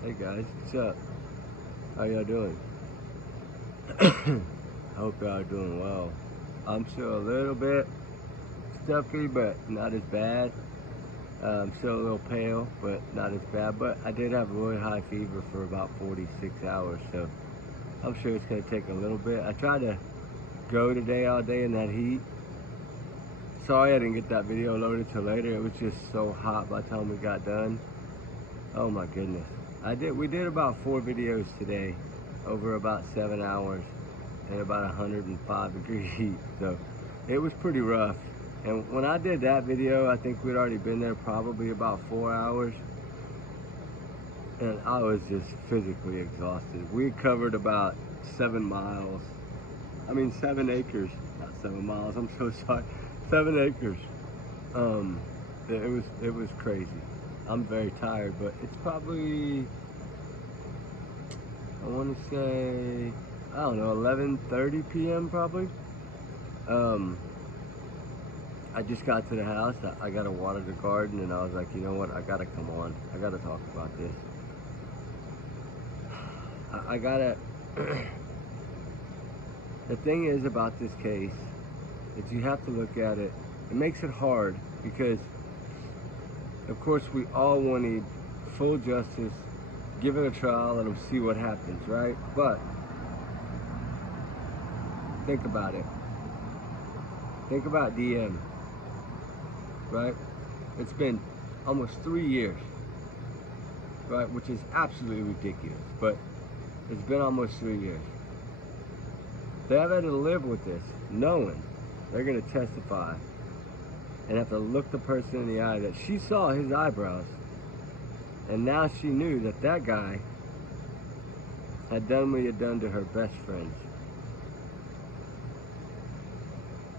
Hey guys, what's up? How y'all doing? Hope y'all are doing well. I'm still a little bit stuffy, but not as bad. I'm still a little pale, but not as bad. But I did have a really high fever for about 46 hours, so I'm sure it's gonna take a little bit. I tried to go today all day in that heat. Sorry I didn't get that video loaded till later. It was just so hot by the time we got done. Oh my goodness. We did about 4 videos today over about 7 hours at about 105 degree heat. So it was pretty rough. And when I did that video, I think we'd already been there probably about 4 hours. And I was just physically exhausted. We covered about 7 miles. I mean 7 acres, not 7 miles, I'm so sorry. 7 acres. It was crazy. I'm very tired, but it's probably, I want to say, I don't know, 11:30 p.m. probably. I just got to the house. I got to water the garden, and I was like, you know what? I got to come on. I got to talk about this. I got to. The thing is about this case is you have to look at it. It makes it hard because, of course, we all wanted full justice, give it a trial, let them see what happens, right? But think about it. Think about DM, right? It's been almost 3 years, right? Which is absolutely ridiculous, but it's been almost 3 years. They have had to live with this, knowing they're going to testify and have to look the person in the eye that she saw his eyebrows, and now she knew that that guy had done what he had done to her best friends.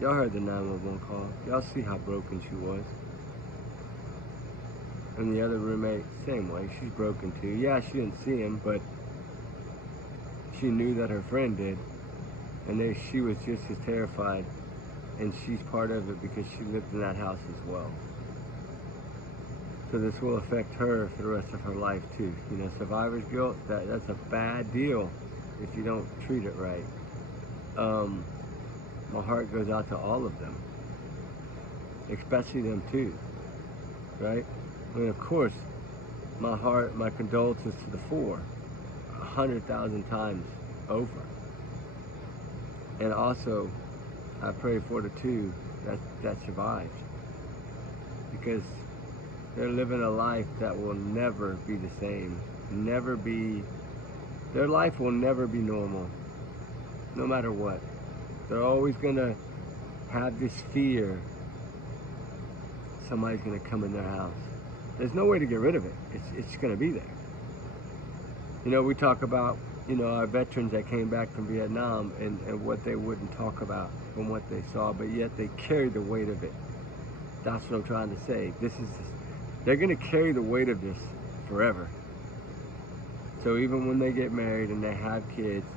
Y'all heard the 911 call. Y'all see how broken she was. And the other roommate, same way, she's broken too. Yeah, she didn't see him, but she knew that her friend did. And she was just as terrified, and she's part of it because she lived in that house as well. So this will affect her for the rest of her life too. You know, survivor's guilt, that's a bad deal if you don't treat it right. My heart goes out to all of them, especially them too, right? I mean, of course, my condolences to the 100,000 times over. And also, I pray for the 2 that survived, because they're living a life that will never be the same. Their life will never be normal, no matter what. They're always gonna have this fear somebody's gonna come in their house. There's no way to get rid of it. It's gonna be there. You know, we talk about, you know, our veterans that came back from Vietnam and what they wouldn't talk about from what they saw, but yet they carry the weight of it. That's what I'm trying to say. They're gonna carry the weight of this forever. So even when they get married and they have kids,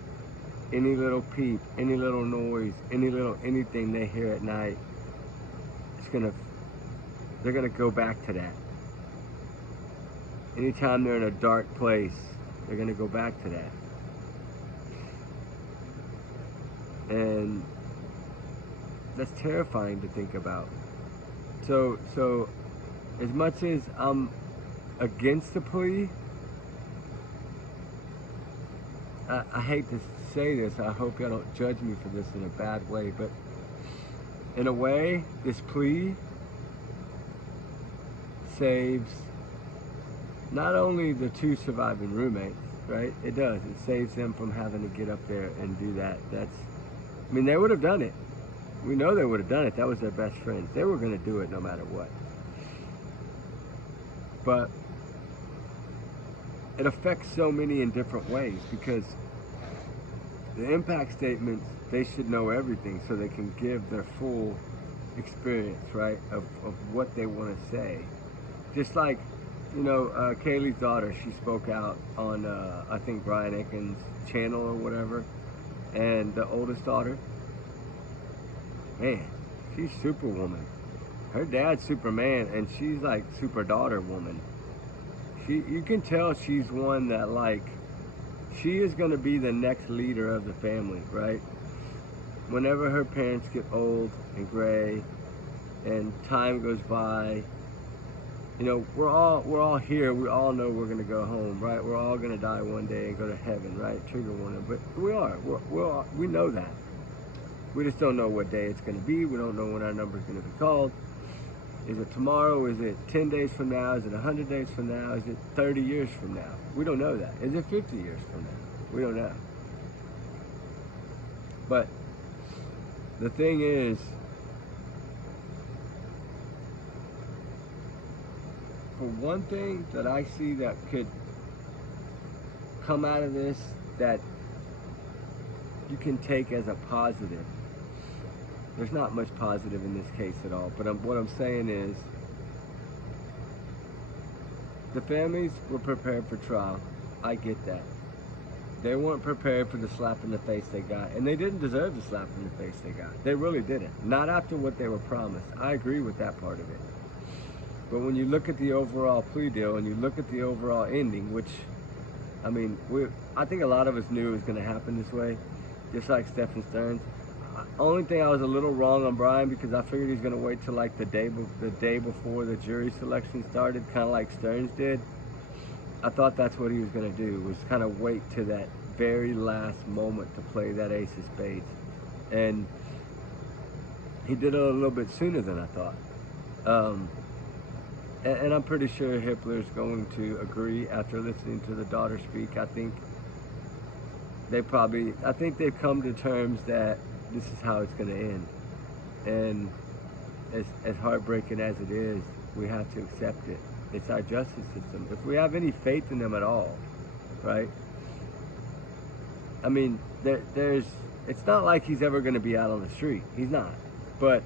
any little peep, any little noise, any little anything they hear at night, they're gonna go back to that. Anytime they're in a dark place, they're gonna go back to that. And that's terrifying to think about. So as much as I'm against the plea, I hate to say this, I hope y'all don't judge me for this in a bad way, but in a way, this plea saves not only the 2 surviving roommates, right? It does. It saves them from having to get up there and do that. I mean, they would have done it. We know they would have done it. That was their best friends. They were going to do it no matter what. But it affects so many in different ways, because the impact statements, they should know everything so they can give their full experience, right, of what they want to say. Just like, you know, Kaylee's daughter, she spoke out on, I think, Brian Aiken's channel or whatever, and the oldest daughter, man, she's Superwoman. Her dad's Superman, and she's like super daughter woman. You can tell she's one that, like, she is going to be the next leader of the family, right? Whenever her parents get old and gray and time goes by, you know, we're all here. We all know we're gonna go home, right? We're all gonna die one day and go to heaven, right? Trigger warning, but we know that. We just don't know what day it's gonna be. We don't know when our number's gonna be called. Is it tomorrow? Is it 10 days from now? Is it 100 days from now? Is it 30 years from now? We don't know that. Is it 50 years from now? We don't know. But the thing is, for one thing that I see that could come out of this that you can take as a positive, there's not much positive in this case at all, but what I'm saying is the families were prepared for trial. I get that. They weren't prepared for the slap in the face they got, and they didn't deserve the slap in the face they got. They really didn't. Not after what they were promised. I agree with that part of it. But when you look at the overall plea deal and you look at the overall ending, which, I mean, I think a lot of us knew it was going to happen this way, just like Stephen Stearns. Only thing I was a little wrong on Brian, because I figured he's going to wait till like the day before the jury selection started, kind of like Stearns did. I thought that's what he was going to do, was kind of wait to that very last moment to play that ace of spades. And he did it a little bit sooner than I thought. And I'm pretty sure Hippler's going to agree after listening to the daughter speak. I think they've come to terms that this is how it's going to end. And as heartbreaking as it is, we have to accept it. It's our justice system. If we have any faith in them at all, right? I mean, it's not like he's ever going to be out on the street. He's not. But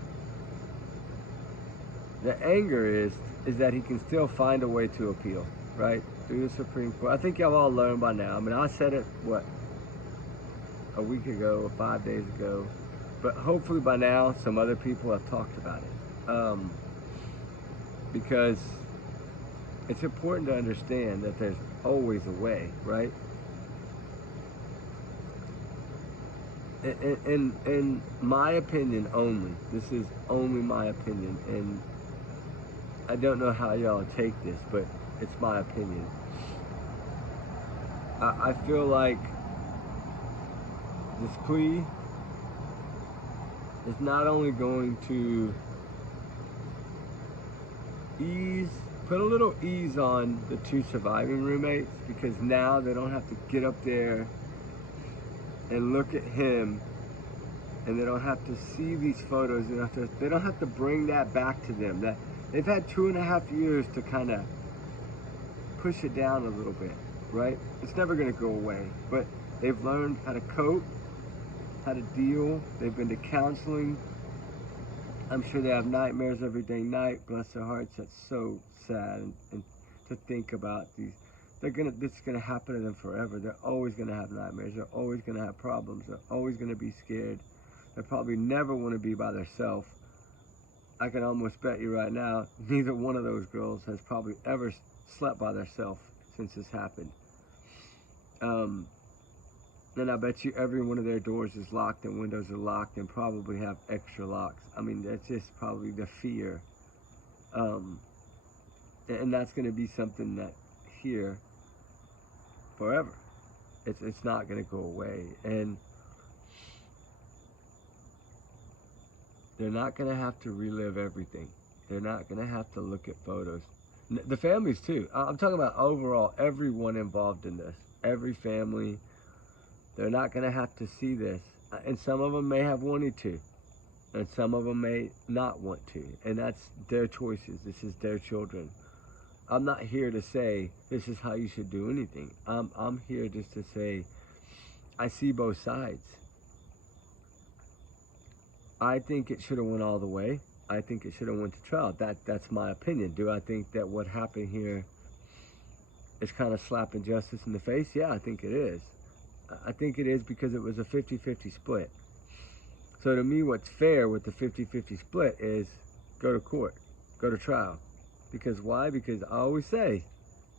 the anger is that he can still find a way to appeal, right? Through the Supreme Court. I think y'all all learned by now. I mean, I said it, a week ago or 5 days ago. But hopefully by now, some other people have talked about it. Because it's important to understand that there's always a way, right? In my opinion only, this is only my opinion, and I don't know how y'all take this, but it's my opinion. I feel like this plea is not only going to put a little ease on the two surviving roommates, because now they don't have to get up there and look at him, and they don't have to see these photos. They don't have to bring that back to them. That they've had 2.5 years to kind of push it down a little bit, right? It's never going to go away, but they've learned how to cope, how to deal. They've been to counseling. I'm sure they have nightmares every day night. Bless their hearts. That's so sad, and to think about these. This is gonna happen to them forever. They're always gonna have nightmares. They're always gonna have problems. They're always gonna be scared. They probably never want to be by themselves. I can almost bet you right now, neither one of those girls has probably ever slept by themselves since this happened. And I bet you every one of their doors is locked and windows are locked and probably have extra locks. I mean, that's just probably the fear. And that's going to be something that here forever. It's not going to go away. And they're not going to have to relive everything. They're not going to have to look at photos. The families too. I'm talking about overall, everyone involved in this. Every family. They're not going to have to see this. And some of them may have wanted to. And some of them may not want to. And that's their choices. This is their children. I'm not here to say this is how you should do anything. I'm here just to say I see both sides. I think it should have went all the way. I think it should have went to trial. That's my opinion. Do I think that what happened here is kind of slapping justice in the face? Yeah, I think it is. I think it is because it was a 50-50 split. So to me, what's fair with the 50-50 split is go to court, go to trial. Because why? Because I always say,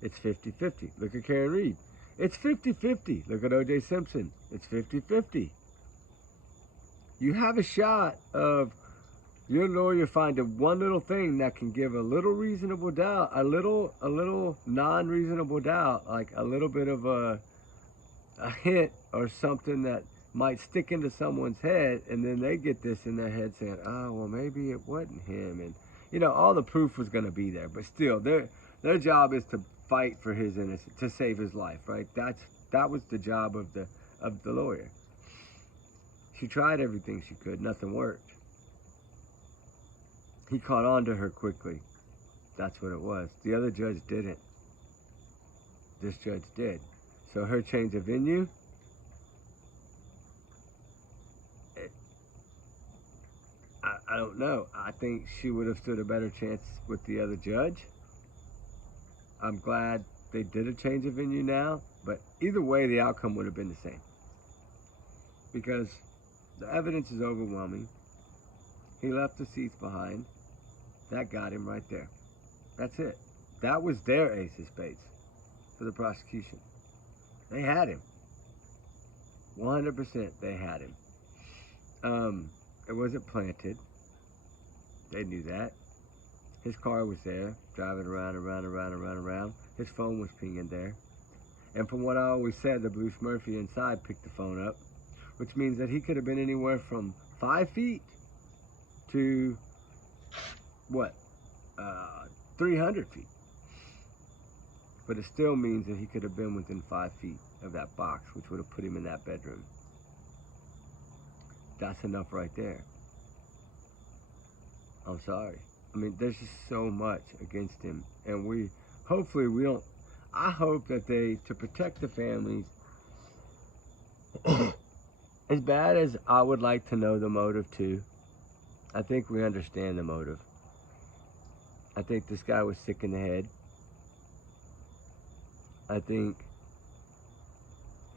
It's 50-50. Look at Karen Reed. It's 50-50. Look at O.J. Simpson. It's 50-50. You have a shot of your lawyer finding one little thing that can give a little reasonable doubt, a little non-reasonable doubt, like a little bit of a hint or something that might stick into someone's head, and then they get this in their head saying, oh, well, maybe it wasn't him. And, you know, all the proof was going to be there. But still, their job is to fight for his innocence, to save his life, right? That was the job of the lawyer. She tried everything she could. Nothing worked. He caught on to her quickly. That's what it was. The other judge didn't. This judge did. So her change of venue, I don't know. I think she would have stood a better chance with the other judge. I'm glad they did a change of venue now, but either way, the outcome would have been the same. Because the evidence is overwhelming. He left the seats behind. That got him right there. That's it. That was their ace of spades for the prosecution. They had him. 100% they had him. It wasn't planted. They knew that. His car was there, driving around. His phone was pinging there. And from what I always said, the Bruce Murphy inside picked the phone up, which means that he could have been anywhere from 5 feet to, what, 300 feet. But it still means that he could have been within 5 feet of that box, which would have put him in that bedroom. That's enough right there. I'm sorry. I mean, there's just so much against him. And hopefully we don't, I hope that to protect the families, as bad as I would like to know the motive too, I think we understand the motive. I think this guy was sick in the head. I think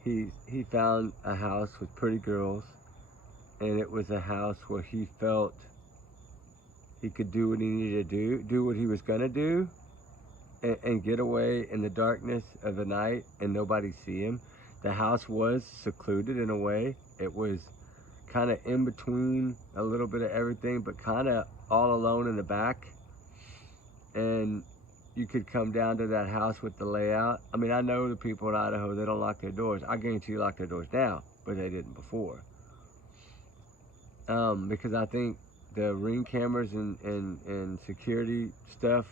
he found a house with pretty girls, and it was a house where he felt he could do what he needed to do what he was gonna do, and get away in the darkness of the night and nobody see him. The house was secluded in a way. It was kind of in between a little bit of everything, but kind of all alone in the back. And you could come down to that house with the layout. I mean, I know the people in Idaho, they don't lock their doors. I guarantee you lock their doors now, but they didn't before. Because I think the ring cameras and security stuff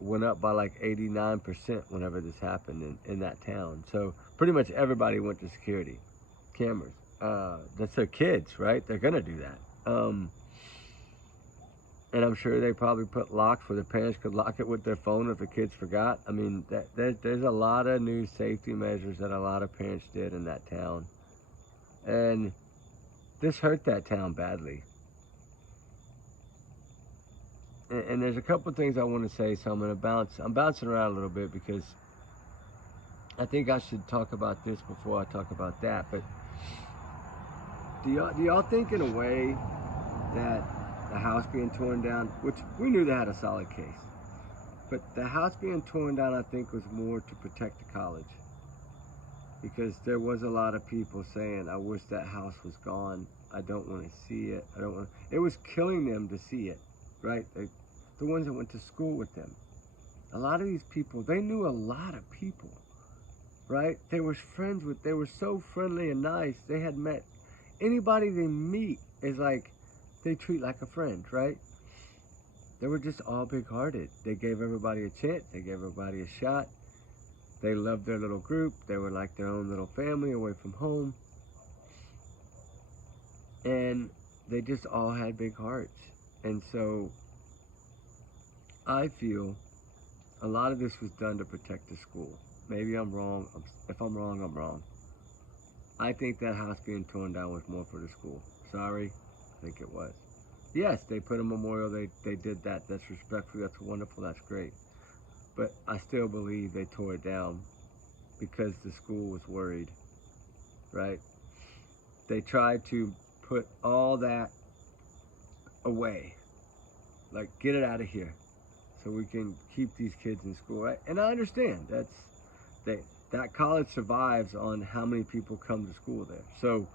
went up by like 89% whenever this happened in that town. So pretty much everybody went to security cameras. That's their kids, right? They're gonna do that. And I'm sure they probably put locks where the parents could lock it with their phone if the kids forgot. I mean, there's a lot of new safety measures that a lot of parents did in that town. And this hurt that town badly. And there's a couple of things I want to say, so I'm bouncing around a little bit because I think I should talk about this before I talk about that. But do y'all think in a way that the house being torn down, which we knew they had a solid case, but the house being torn down, I think, was more to protect the college, because there was a lot of people saying, I wish that house was gone. I don't want to see it. It was killing them to see it, right? The ones that went to school with them. A lot of these people, they knew a lot of people, right? They were so friendly and nice. They had met anybody they meet is like, they treat like a friend, right? They were just all big-hearted. They gave everybody a chance. They gave everybody a shot. They loved their little group. They were like their own little family away from home. And they just all had big hearts. And so I feel a lot of this was done to protect the school. Maybe I'm wrong. If I'm wrong, I'm wrong. I think that house being torn down was more for the school. Sorry. I think it was. Yes, they put a memorial, they did that. That's respectful, that's wonderful, that's great. But I still believe they tore it down because the school was worried, right? They tried to put all that away, like get it out of here. so we can keep these kids in school, right? And I understand that college survives on how many people come to school there. So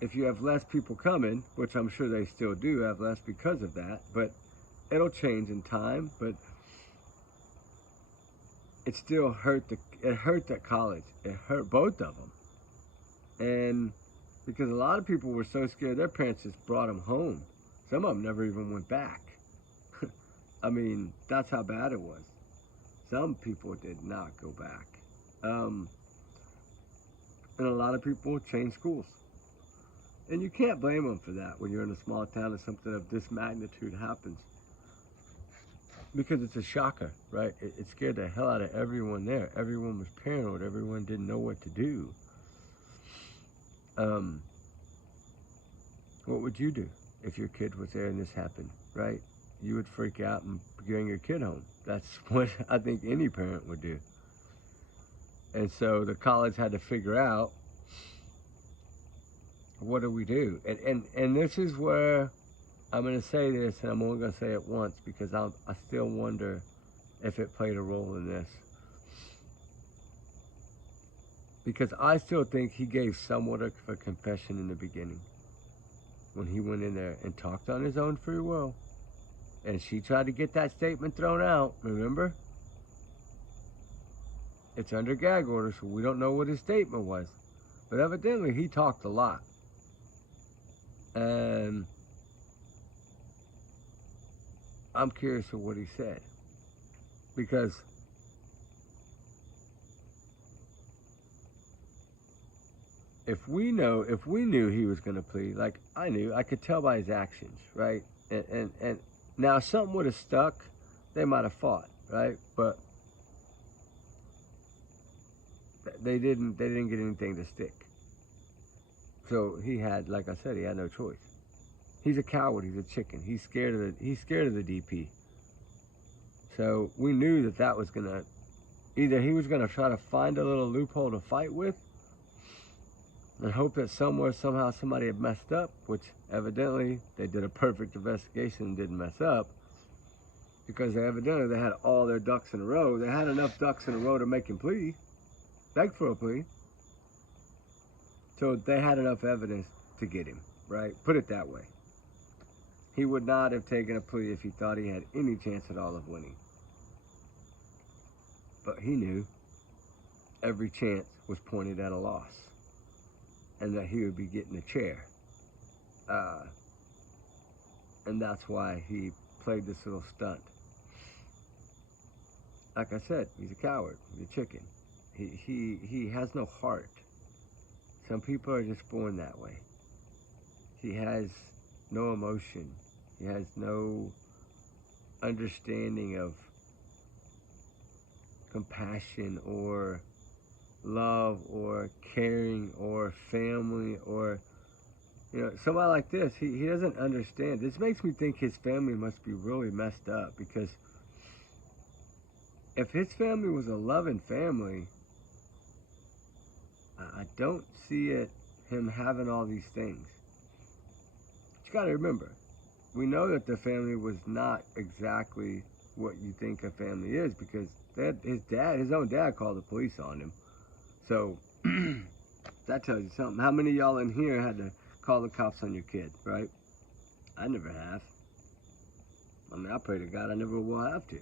if you have less people coming, which I'm sure they still do have less because of that, but it'll change in time. But it still it hurt that college. It hurt both of them, and because a lot of people were so scared, their parents just brought them home. Some of them never even went back. I mean, that's how bad it was. Some people did not go back. And a lot of people changed schools. And you can't blame them for that when you're in a small town and something of this magnitude happens. Because it's a shocker, right? It scared the hell out of everyone there. Everyone was paranoid. Everyone didn't know what to do. What would you do if your kid was there and this happened, right? You would freak out and bring your kid home. That's what I think any parent would do. And so the college had to figure out, what do we do? And this is where I'm going to say this, and I'm only going to say it once because I still wonder if it played a role in this. Because I still think he gave somewhat of a confession in the beginning when he went in there and talked on his own free will. And she tried to get that statement thrown out, remember? It's under gag order, so we don't know what his statement was. But evidently, he talked a lot. And I'm curious of what he said. Because if we knew he was going to plead, like I could tell by his actions, right? And now if something would have stuck, they might have fought, right? But they didn't get anything to stick. So he had, like I said, he had no choice. He's a coward, he's a chicken. He's scared of the DP. So we knew that was gonna, either he was gonna try to find a little loophole to fight with and hope that somewhere, somehow somebody had messed up, which evidently they did a perfect investigation and didn't mess up, because they had all their ducks in a row. They had enough ducks in a row to make him plea, beg for a plea. So they had enough evidence to get him, right? Put it that way. He would not have taken a plea if he thought he had any chance at all of winning. But he knew every chance was pointed at a loss, and that he would be getting a chair. And that's why he played this little stunt. Like I said, he's a coward, he's a chicken. He has no heart. Some people are just born that way. He has no emotion. He has no understanding of compassion or love or caring or family or, somebody like this, he doesn't understand. This makes me think his family must be really messed up, because if his family was a loving family, I don't see him having all these things. But you got to remember, we know that the family was not exactly what you think a family is, because his own dad called the police on him. So that tells you something. How many of y'all in here had to call the cops on your kid, right? I never have. I mean, I pray to God I never will have to.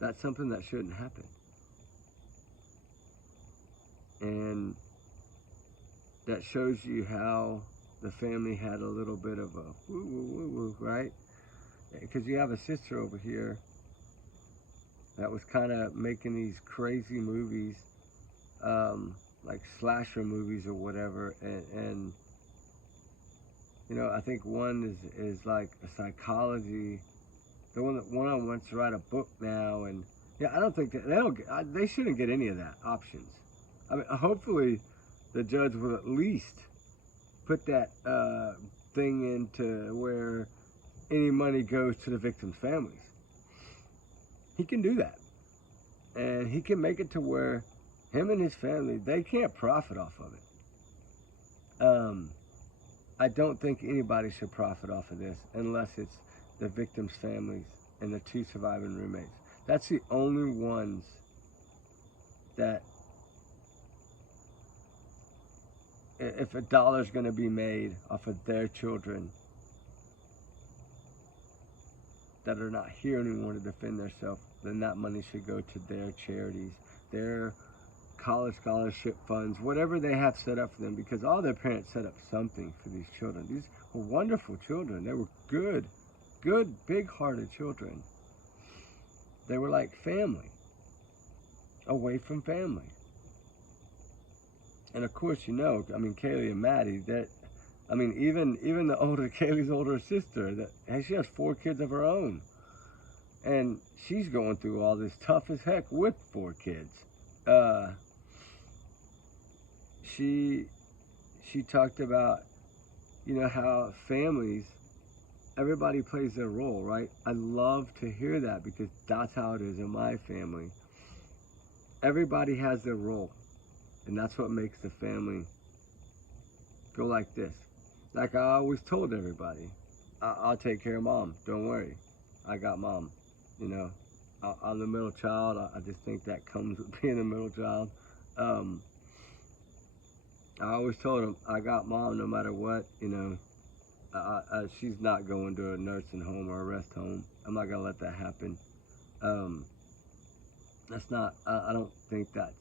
That's something that shouldn't happen. And that shows you how the family had a little bit of a woo-woo-woo-woo, right? Because you have a sister over here that was kind of making these crazy movies, like slasher movies or whatever, and I think one is like a psychology. The one wants to write a book now, and I don't think that they shouldn't get any of that options. I mean, hopefully the judge will at least put that thing into where any money goes to the victims' families. He can do that. And he can make it to where him and his family, they can't profit off of it. I don't think anybody should profit off of this unless it's the victims' families and the 2 surviving roommates. That's the only ones that, if a dollar's going to be made off of their children that are not here anymore to defend themselves, then that money should go to their charities, their college scholarship funds, whatever they have set up for them, because all their parents set up something for these children. These were wonderful children. They were good, big-hearted children. They were like family, away from family. And of course, you know, I mean, Kaylee and Maddie, that, I mean, even the older, Kaylee's older sister, that, hey, she has 4 kids of her own. And she's going through all this tough as heck with 4 kids. She talked about, you know, how families, everybody plays their role, right? I love to hear that because that's how it is in my family. Everybody has their role, and that's what makes the family go like this. Like I always told everybody, I'll take care of mom. Don't worry, I got mom. You know, I'm the middle child. I just think that comes with being a middle child. I always told him, I got mom no matter what, you know. She's not going to a nursing home or a rest home. I'm not going to let that happen. That's not, I don't think that's,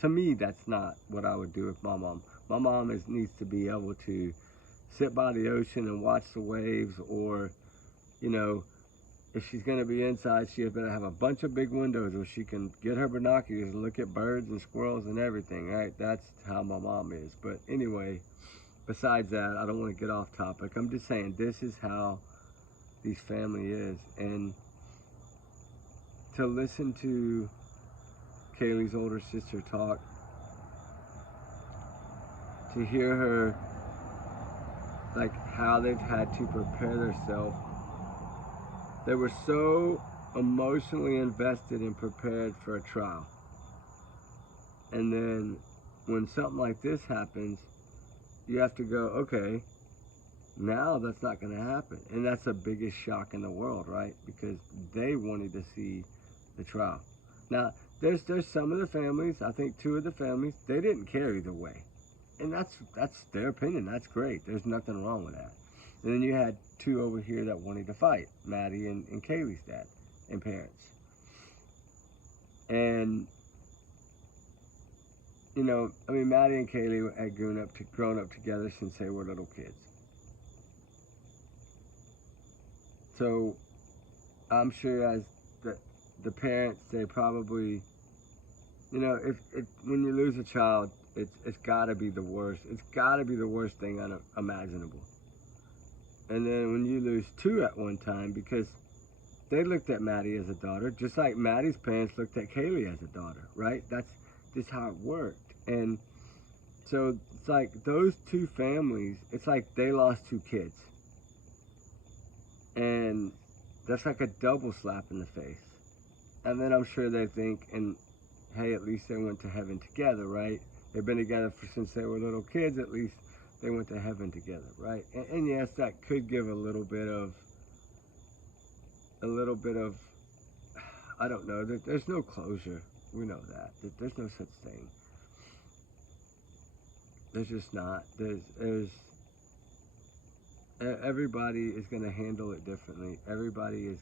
to me, that's not what I would do with my mom. My mom needs to be able to sit by the ocean and watch the waves, or, you know, if she's going to be inside, she better have a bunch of big windows where she can get her binoculars and look at birds and squirrels and everything, right? That's how my mom is. But anyway, besides that, I don't want to get off topic. I'm just saying this is how these family is. And to listen to Kaylee's older sister talk, to hear her, like how they've had to prepare themselves. They were so emotionally invested and prepared for a trial. And then when something like this happens, you have to go, okay, now that's not going to happen. And that's the biggest shock in the world, right? Because they wanted to see the trial. Now, there's some of the families, I think 2 of the families, they didn't care either way. And that's their opinion. That's great. There's nothing wrong with that. And then you had 2 over here that wanted to fight, Maddie and Kaylee's dad and parents. And, you know, I mean, Maddie and Kaylee had grown up together since they were little kids. So I'm sure as the parents, they probably, you know, if when you lose a child, it's got to be the worst. It's got to be the worst thing imaginable. And then when you lose 2 at one time, because they looked at Maddie as a daughter, just like Maddie's parents looked at Kaylee as a daughter, right? That's just how it worked. And so it's like those 2 families, it's like they lost 2 kids. And that's like a double slap in the face. And then I'm sure they think, and hey, at least they went to heaven together, right? They've been together since they were little kids. At least they went to heaven together, right? And yes, that could give a little bit of, I don't know. There's no closure. We know that. There's no such thing. There's just not. There's everybody is going to handle it differently. Everybody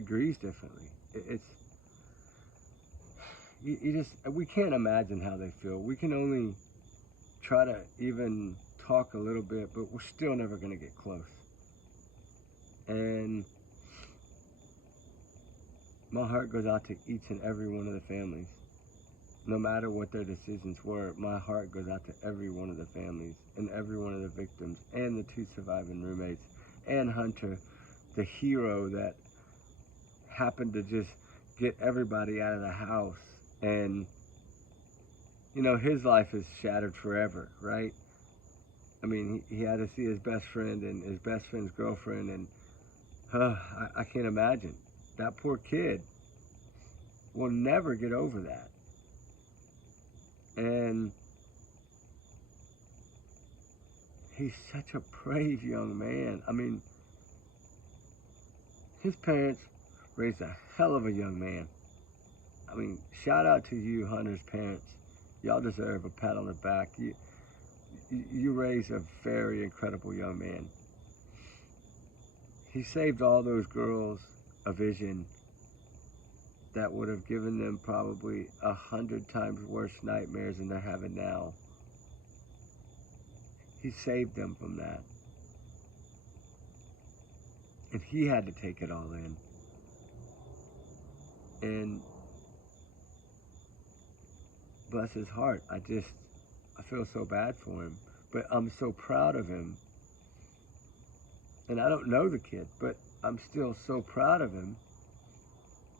grieves differently. We can't imagine how they feel. We can only try to even talk a little bit, but we're still never going to get close. And my heart goes out to each and every one of the families. No matter what their decisions were, my heart goes out to every one of the families and every one of the victims and the 2 surviving roommates and Hunter, the hero that happened to just get everybody out of the house. And, you know, his life is shattered forever, right? I mean, he had to see his best friend and his best friend's girlfriend, and I can't imagine. That poor kid will never get over that. And he's such a brave young man. I mean, his parents raised a hell of a young man. I mean, shout out to you, Hunter's parents. Y'all deserve a pat on the back. You raised a very incredible young man. He saved all those girls a vision that would have given them probably 100 times worse nightmares than they're having now. He saved them from that. And he had to take it all in. And bless his heart, I feel so bad for him. But I'm so proud of him. And I don't know the kid, but I'm still so proud of him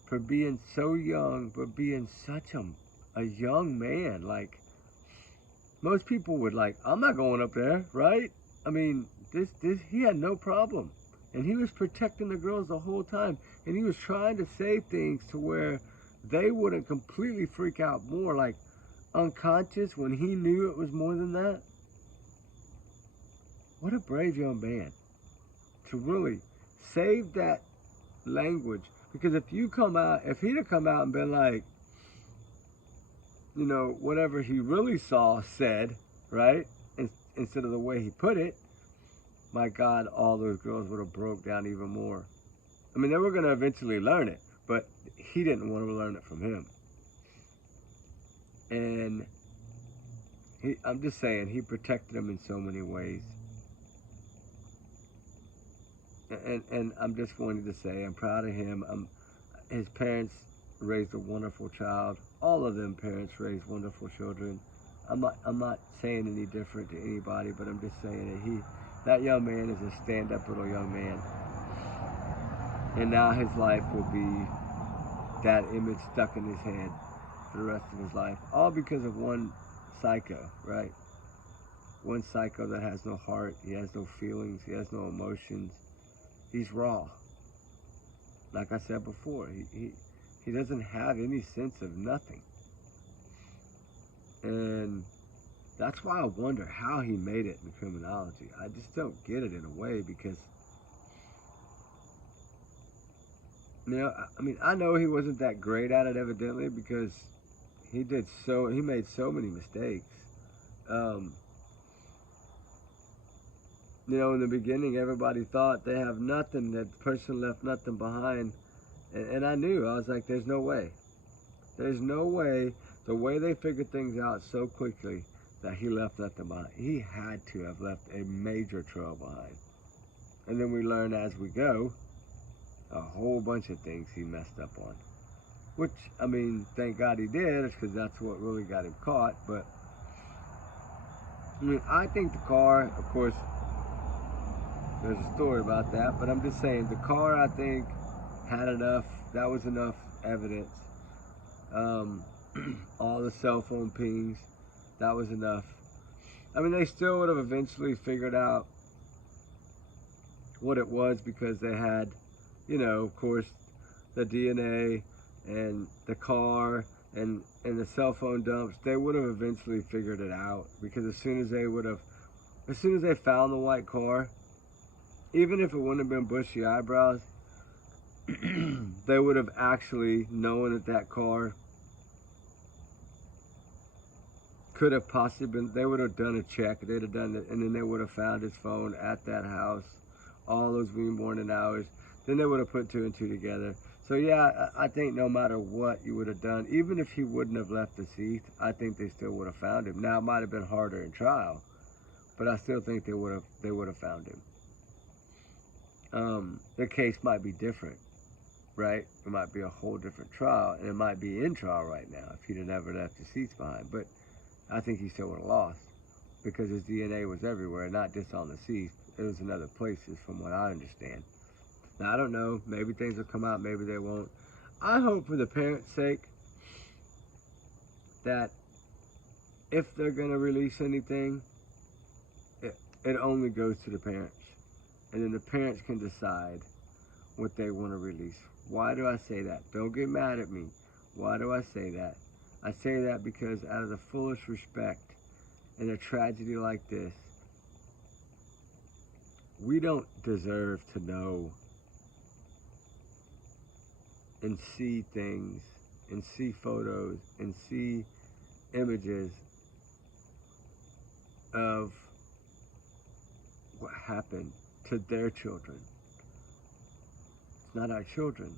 for being so young, but being such a young man. Like, most people would like, I'm not going up there, right? I mean, he had no problem. And he was protecting the girls the whole time. And he was trying to say things to where they wouldn't completely freak out more, like unconscious when he knew it was more than that. What a brave young man to really save that language. Because if he'd have come out and been like, you know, whatever he really said, right? Instead of the way he put it, my God, all those girls would have broke down even more. I mean, they were going to eventually learn it, but he didn't want to learn it from him. And I'm just saying, he protected them in so many ways. And I'm just wanting to say, I'm proud of him. His parents raised a wonderful child. All of them parents raised wonderful children. I'm not saying any different to anybody, but I'm just saying that young man is a stand-up little young man. And now his life will be that image stuck in his head for the rest of his life. All because of one psycho, right? One psycho that has no heart, he has no feelings, he has no emotions. He's raw. Like I said before, he doesn't have any sense of nothing. And that's why I wonder how he made it in criminology. I just don't get it in a way because, you know, I mean, I know he wasn't that great at it evidently because he made so many mistakes. You know, in the beginning, everybody thought they have nothing, that the person left nothing behind. And I knew, I was like, there's no way. There's no way, the way they figured things out so quickly, that he left nothing behind. He had to have left a major trail behind. And then we learn as we go, a whole bunch of things he messed up on. Which, I mean, thank God he did, because that's what really got him caught. But, I mean, I think the car, of course, there's a story about that, but I'm just saying, the car, I think, had enough, that was enough evidence. All the cell phone pings, that was enough. I mean, they still would have eventually figured out what it was because they had, you know, of course, the DNA and the car and the cell phone dumps. They would have eventually figured it out because as soon as they found the white car, even if it wouldn't have been bushy eyebrows, they would have actually known that car could have possibly been, they would have done a check, they'd have done it, and then they would have found his phone at that house all those wee morning hours. Then they would have put two and two together. So yeah, I think no matter what you would have done, even if he wouldn't have left the seat, I think they still would have found him. Now it might have been harder in trial, but I still think they would have found him. The case might be different, right? It might be a whole different trial, and it might be in trial right now if he'd have never left the seats behind. But I think he still would have lost because his DNA was everywhere, not just on the seats. It was in other places, from what I understand. Now I don't know. Maybe things will come out. Maybe they won't. I hope, for the parents' sake, that if they're gonna release anything, it only goes to the parents. And then the parents can decide what they want to release. Why do I say that? Don't get mad at me. Why do I say that? I say that because out of the fullest respect in a tragedy like this, we don't deserve to know and see things and see photos and see images of what happened to their children. It's not our children.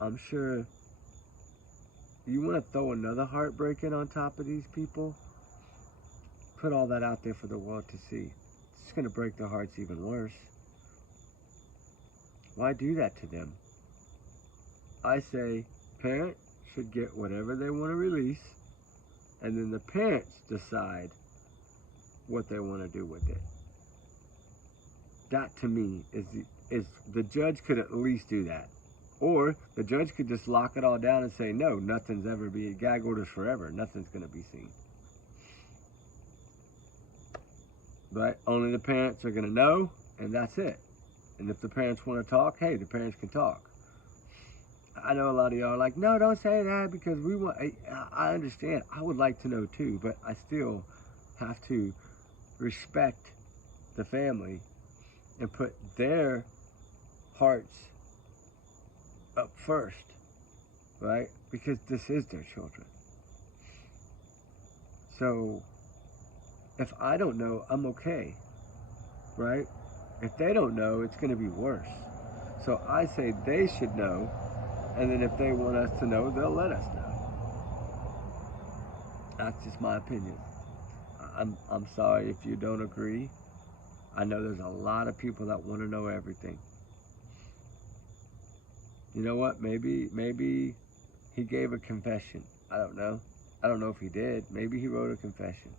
I'm sure you want to throw another heartbreaking on top of these people, put all that out there for the world to see. It's going to break their hearts even worse. Why do that to them? I say parents should get whatever they want to release, and then the parents decide what they want to do with it. That to me is the judge could at least do that. Or the judge could just lock it all down and say, no, nothing's ever be gag orders forever. Nothing's going to be seen. But only the parents are going to know, and that's it. And if the parents want to talk, hey, the parents can talk. I know a lot of y'all are like, no, don't say that because we want. I understand. I would like to know too, but I still have to respect the family and put their hearts up first, right? Because this is their children. So if I don't know, I'm okay, right? If they don't know, it's going to be worse. So I say they should know, and then if they want us to know, they'll let us know. That's just my opinion. I'm sorry if you don't agree. I know there's a lot of people that want to know everything. You know what? Maybe he gave a confession. I don't know. I don't know if he did. Maybe he wrote a confession.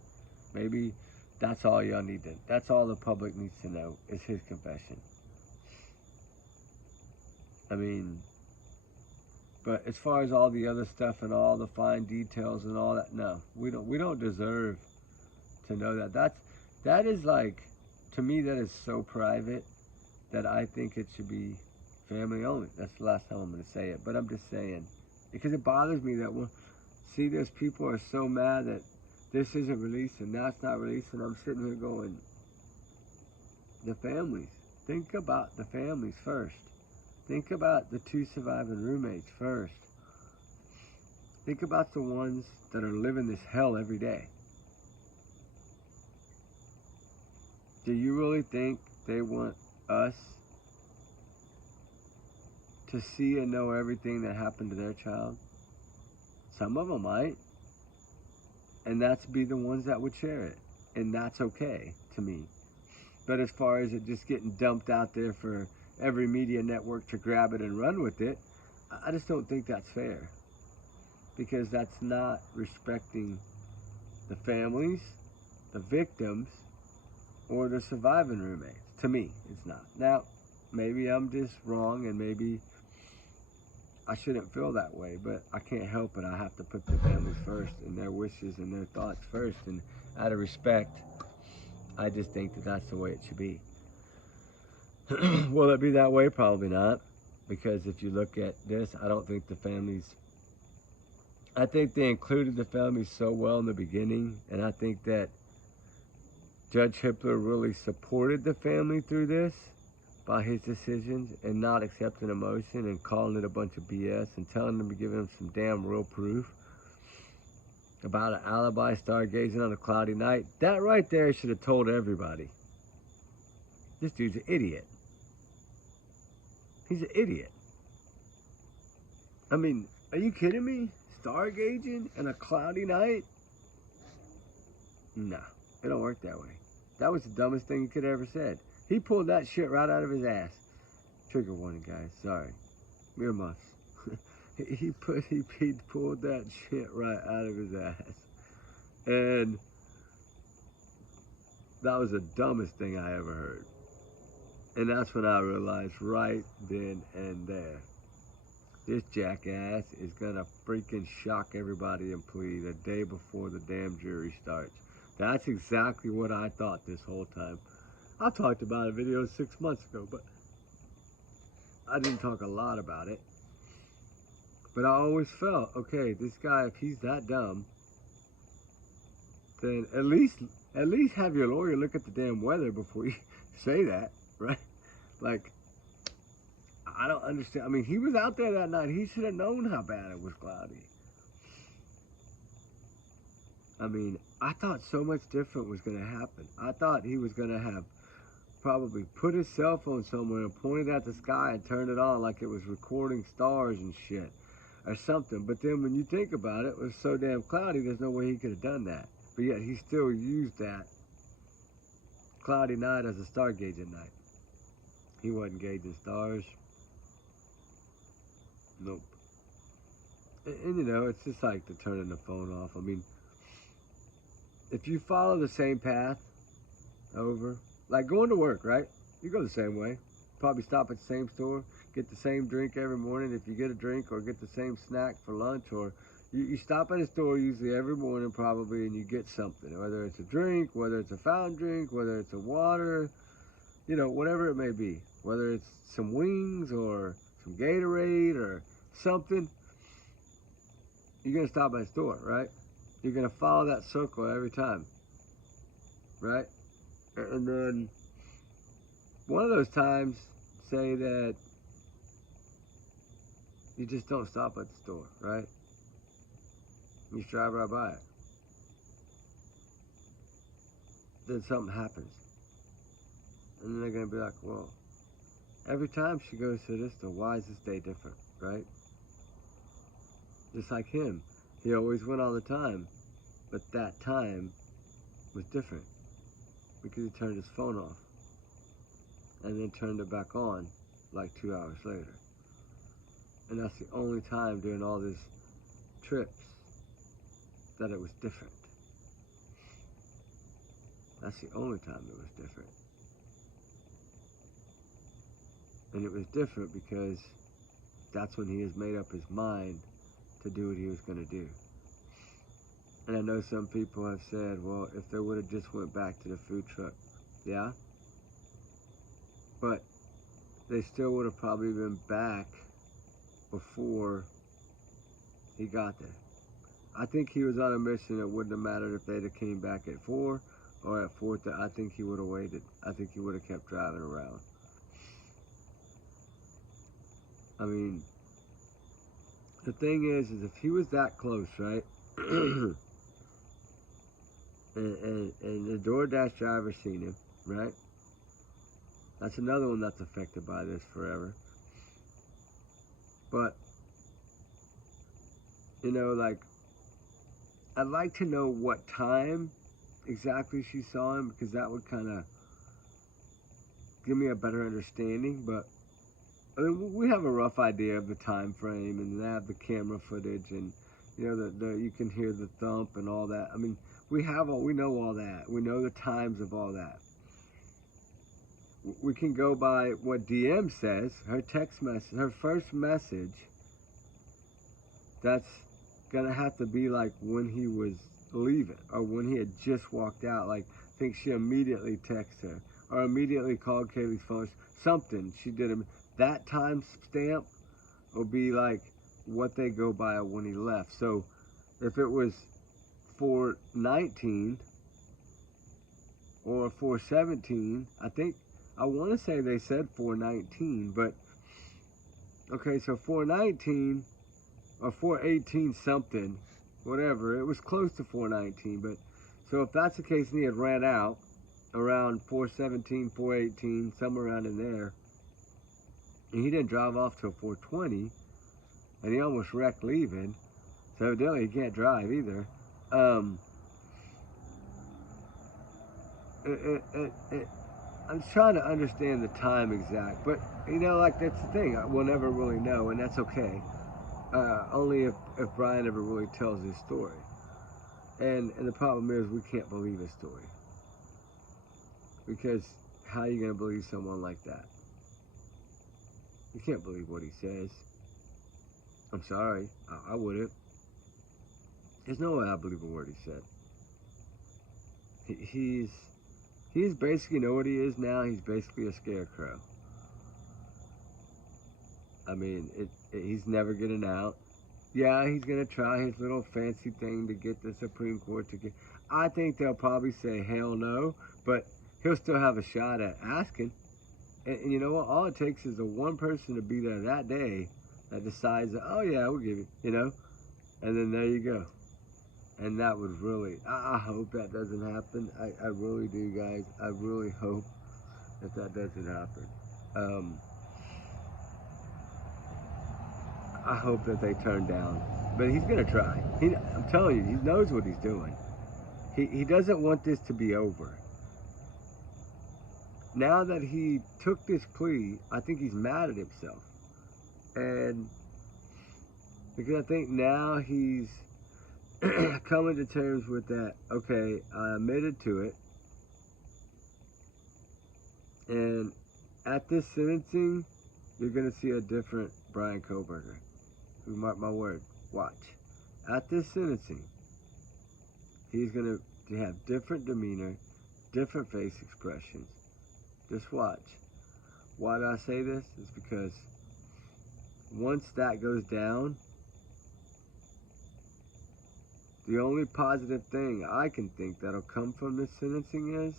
Maybe that's all y'all need to. That's all the public needs to know is his confession. I mean, but as far as all the other stuff and all the fine details and all that, no, we don't deserve to know that. That is like, to me, that is so private that I think it should be family only. That's the last time I'm going to say it, but I'm just saying because it bothers me that see, there's people are so mad that this isn't released and that's not released, and I'm sitting here going, the families. Think about the families first. Think about the 2 surviving roommates first. Think about the ones that are living this hell every day. Do you really think they want us to see and know everything that happened to their child? Some of them might. And that's be the ones that would share it. And that's okay to me. But as far as it just getting dumped out there for every media network to grab it and run with it, I just don't think that's fair. Because that's not respecting the families, the victims, or the surviving roommates. To me, it's not. Now, maybe I'm just wrong and maybe I shouldn't feel that way, but I can't help it. I have to put the families first and their wishes and their thoughts first. And out of respect, I just think that that's the way it should be. Will it be that way? Probably not. Because if you look at this, I don't think the families, I think they included the families so well in the beginning. And I think that Judge Hippler really supported the family through this by his decisions and not accepting emotion and calling it a bunch of BS and telling them to give them some damn real proof about an alibi stargazing on a cloudy night. That right there should have told everybody. This dude's an idiot. He's an idiot. I mean, are you kidding me? Stargazing on a cloudy night? No, it don't work that way. That was the dumbest thing he could have ever said. He pulled that shit right out of his ass. Trigger warning, guys. Sorry. Earmuffs. he pulled that shit right out of his ass. And that was the dumbest thing I ever heard. And that's when I realized right then and there, this jackass is gonna freaking shock everybody and plea the day before the damn jury starts. That's exactly what I thought this whole time. I talked about a video 6 months ago, but I didn't talk a lot about it. But I always felt, okay, this guy, if he's that dumb, then at least at least have your lawyer look at the damn weather before you say that, right? Like, I don't understand. I mean, he was out there that night. He should have known how bad it was cloudy. I mean, I thought so much different was going to happen. I thought he was going to have probably put his cell phone somewhere and pointed at the sky and turned it on like it was recording stars and shit or something. But then when you think about it, it was so damn cloudy, there's no way he could have done that. But yet he still used that cloudy night as a star gauging night. He wasn't gauging stars. Nope. And you know, it's just like the turning the phone off. I mean, if you follow the same path over, like going to work, right? You go the same way. Probably stop at the same store, get the same drink every morning if you get a drink, or get the same snack for lunch, or you stop at a store usually every morning probably and you get something, whether it's a drink, whether it's a fountain drink, whether it's a water, you know, whatever it may be, whether it's some wings or some Gatorade or something, you're going to stop at a store, right? You're going to follow that circle every time, right? And then one of those times, say that you just don't stop at the store, right? You just drive right by it. Then something happens. And then they're going to be like, well, every time she goes to this store, why is this day different, right? Just like him. He always went all the time, but that time was different because he turned his phone off and then turned it back on like 2 hours later. And that's the only time during all these trips that it was different. That's the only time it was different. And it was different because that's when he has made up his mind to do what he was going to do. And I know some people have said, well, if they would have just went back to the food truck, yeah, but they still would have probably been back before he got there. I think he was on a mission. It wouldn't have mattered if they'd have came back at 4 or at 4. I think he would have waited. I think he would have kept driving around. I mean, the thing is if he was that close, right? and the DoorDash driver seen him, right? That's another one that's affected by this forever. But, you know, like, I'd like to know what time exactly she saw him, because that would kind of give me a better understanding. But I mean, we have a rough idea of the time frame, and they have the camera footage, and you know the you can hear the thump and all that. I mean, we know all that. We know the times of all that. We can go by what DM says, her text message, her first message. That's gonna have to be like when he was leaving or when he had just walked out. Like, I think she immediately texted her or immediately called Kaylee's phone. Something she did. That time stamp will be like what they go by when he left. So if it was 4:19 or 4:17, I want to say they said 4:19, but okay, so 4:19 or 4:18 something, whatever. It was close to 4:19, but so if that's the case, and he had ran out around 4:17, 4:18, somewhere around in there, and he didn't drive off till 4:20, and he almost wrecked leaving, so evidently he can't drive either. I'm trying to understand the time exact, but you know, like that's the thing. We'll never really know, and that's okay. Only if Brian ever really tells his story. And the problem is we can't believe his story. Because how are you going to believe someone like that? You can't believe what he says. I'm sorry, I wouldn't. There's no way I believe a word he said. He's basically, you know what he is now? He's basically a scarecrow. I mean, he's never getting out. Yeah, he's going to try his little fancy thing to get the Supreme Court to get... I think they'll probably say hell no, but he'll still have a shot at asking. And you know what? All it takes is the one person to be there that day that decides, that, oh yeah, we'll give you, and then there you go. And that would really, I hope that doesn't happen. I really do, guys. I really hope that doesn't happen. I hope that they turn down. But he's going to try. I'm telling you, he knows what he's doing. He doesn't want this to be over. Now that he took this plea, I think he's mad at himself. And because I think now he's coming to terms with that, okay, I admitted to it. And at this sentencing, you're going to see a different Bryan Kohberger. You mark my word. Watch. At this sentencing, he's going to have different demeanor, different face expressions. Just watch. Why do I say this? It's because once that goes down, the only positive thing I can think that'll come from this sentencing is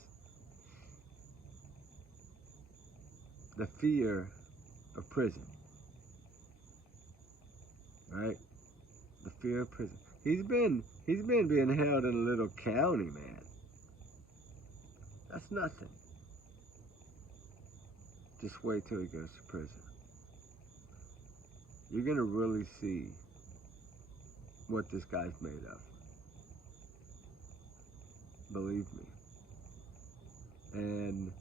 the fear of prison. Right? The fear of prison. He's been being held in a little county, man. That's nothing. Just wait till he goes to prison. You're gonna really see what this guy's made of. Believe me. And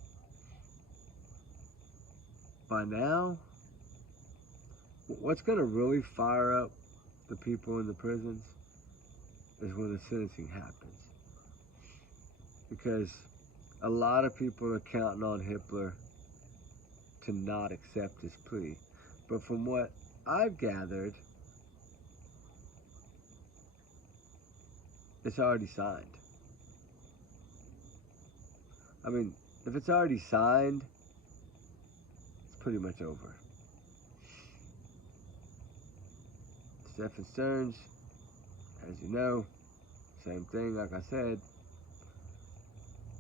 by now, what's gonna really fire up the people in the prisons is when the sentencing happens. Because a lot of people are counting on Hitler to not accept his plea. But from what I've gathered, it's already signed. I mean, if it's already signed, it's pretty much over. Stephen Stearns, as you know, same thing, like I said,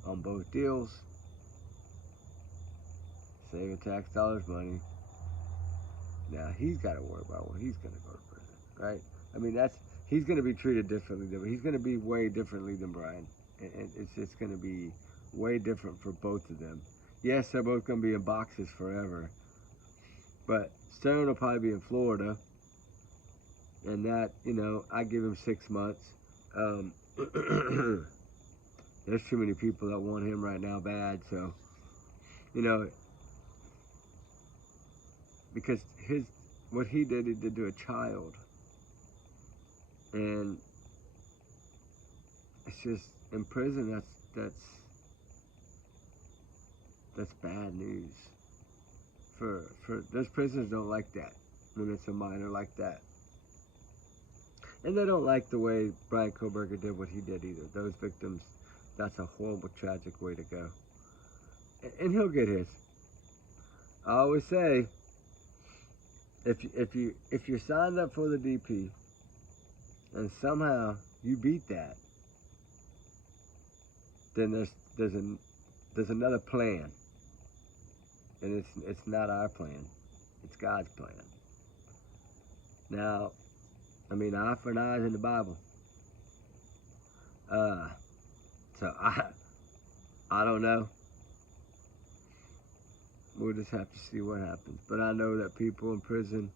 on both deals, saving tax dollars money. Now he's got to worry about where he's going to go to prison, right? I mean, he's going to be treated differently. He's going to be way differently than Bryan, and it's going to be way different for both of them. Yes, they're both going to be in boxes forever, but Stern will probably be in Florida, and that, I give him 6 months. There's too many people that want him right now bad, so, because what he did to a child, and it's just, in prison, that's bad news. For those prisoners don't like that when it's a minor like that, and they don't like the way Bryan Kohberger did what he did either. Those victims, that's a horrible, tragic way to go, and he'll get his. I always say, if you're signed up for the DP and somehow you beat that, then there's another plan, and it's not our plan, it's God's plan. Now, I mean, eye for an eye is in the Bible. So I don't know. We'll just have to see what happens. But I know that people in prison,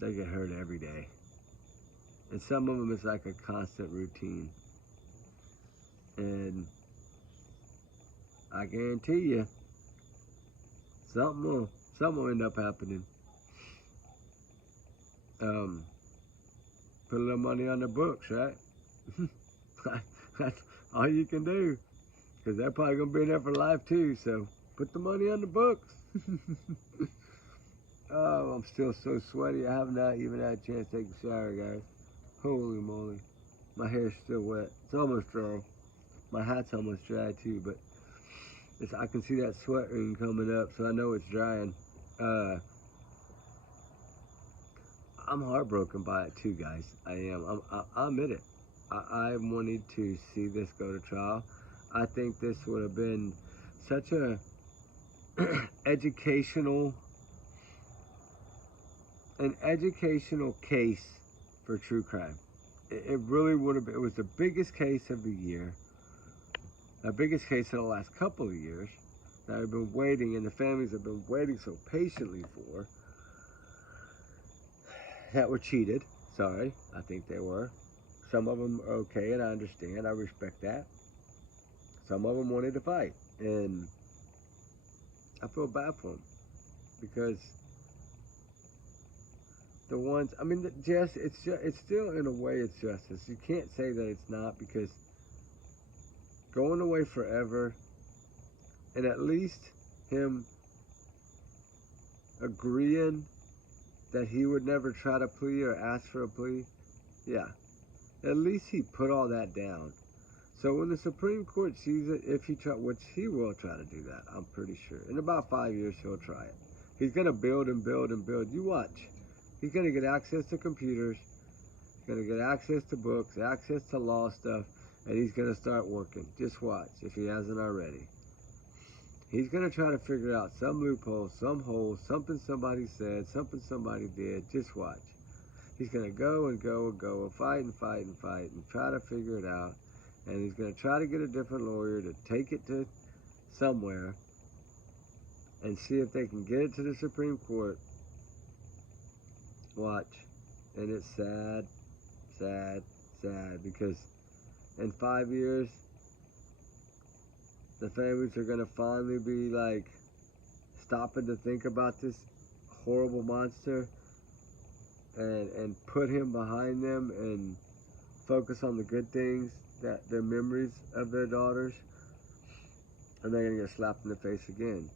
they get hurt every day. And some of them, it's like a constant routine. And I guarantee you, something will end up happening. Put a little money on the books, right? That's all you can do. Because they're probably going to be in there for life too, so put the money on the books. Oh, I'm still so sweaty. I have not even had a chance to take a shower, guys. Holy moly. My hair's still wet. It's almost dry. My hat's almost dry too, but I can see that sweat ring coming up, so I know it's drying. I'm heartbroken by it too, guys. I am. I admit it. I wanted to see this go to trial. I think this would have been such a educational, an educational case for true crime. It really would have been. It was the biggest case of the year, the biggest case of the last couple of years that I've been waiting, and the families have been waiting so patiently for. That were cheated. Sorry, I think they were. Some of them are okay, and I understand. I respect that. Some of them wanted to fight, and I feel bad for them because the ones. I mean, it's still in a way it's justice. You can't say that it's not because going away forever, and at least him agreeing that he would never try to plea or ask for a plea. Yeah, at least he put all that down. So when the Supreme Court sees it, if he try, which he will try to do that, I'm pretty sure. In about 5 years, he'll try it. He's gonna build and build and build. You watch. He's gonna get access to computers. He's gonna get access to books, access to law stuff, and he's gonna start working. Just watch if he hasn't already. He's gonna try to figure out some loophole, some hole, something somebody said, something somebody did. Just watch. He's gonna go and go and go and fight and fight and fight and try to figure it out. And he's going to try to get a different lawyer to take it to somewhere and see if they can get it to the Supreme Court. Watch. And it's sad, sad, sad, because in 5 years, the families are going to finally be like stopping to think about this horrible monster and put him behind them and focus on the good things, that their memories of their daughters, and they're gonna get slapped in the face again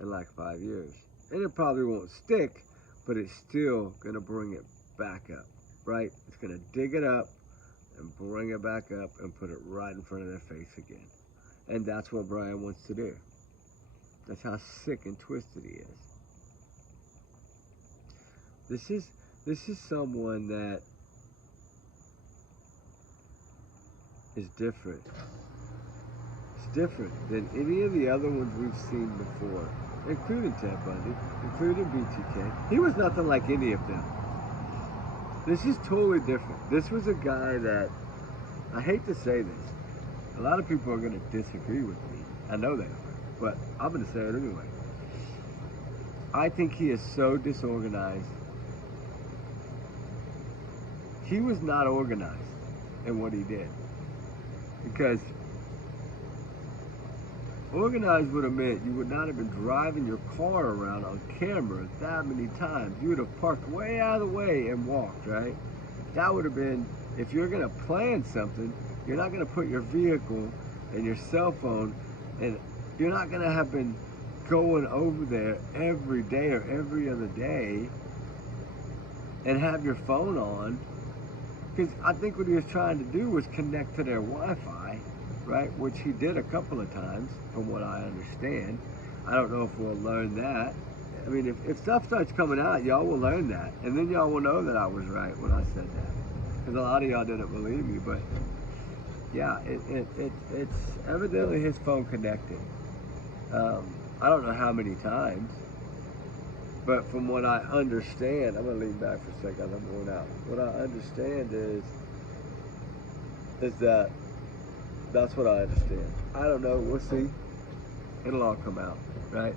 in like 5 years. And it probably won't stick, but it's still gonna bring it back up, right? It's gonna dig it up and bring it back up and put it right in front of their face again. And that's what Brian wants to do. That's how sick and twisted he is. This is someone that is different. It's different than any of the other ones we've seen before, including Ted Bundy, including BTK. He was nothing like any of them. This is totally different. This was a guy that, I hate to say this, a lot of people are going to disagree with me. I know they are, but I'm going to say it anyway. I think he is so disorganized. He was not organized in what he did. Because organized would have meant you would not have been driving your car around on camera that many times. You would have parked way out of the way and walked, right? That would have been, if you're going to plan something, you're not going to put your vehicle and your cell phone, and you're not going to have been going over there every day or every other day and have your phone on. Because I think what he was trying to do was connect to their Wi-Fi, right? Which he did a couple of times, from what I understand. I don't know if we'll learn that. I mean, if stuff starts coming out, y'all will learn that. And then y'all will know that I was right when I said that. Because a lot of y'all didn't believe me, but yeah, it's evidently his phone connected. I don't know how many times. But from what I understand, I'm going to lean back for a second, I'm going out. What I understand is that that's what I understand. I don't know, we'll see. It'll all come out, right?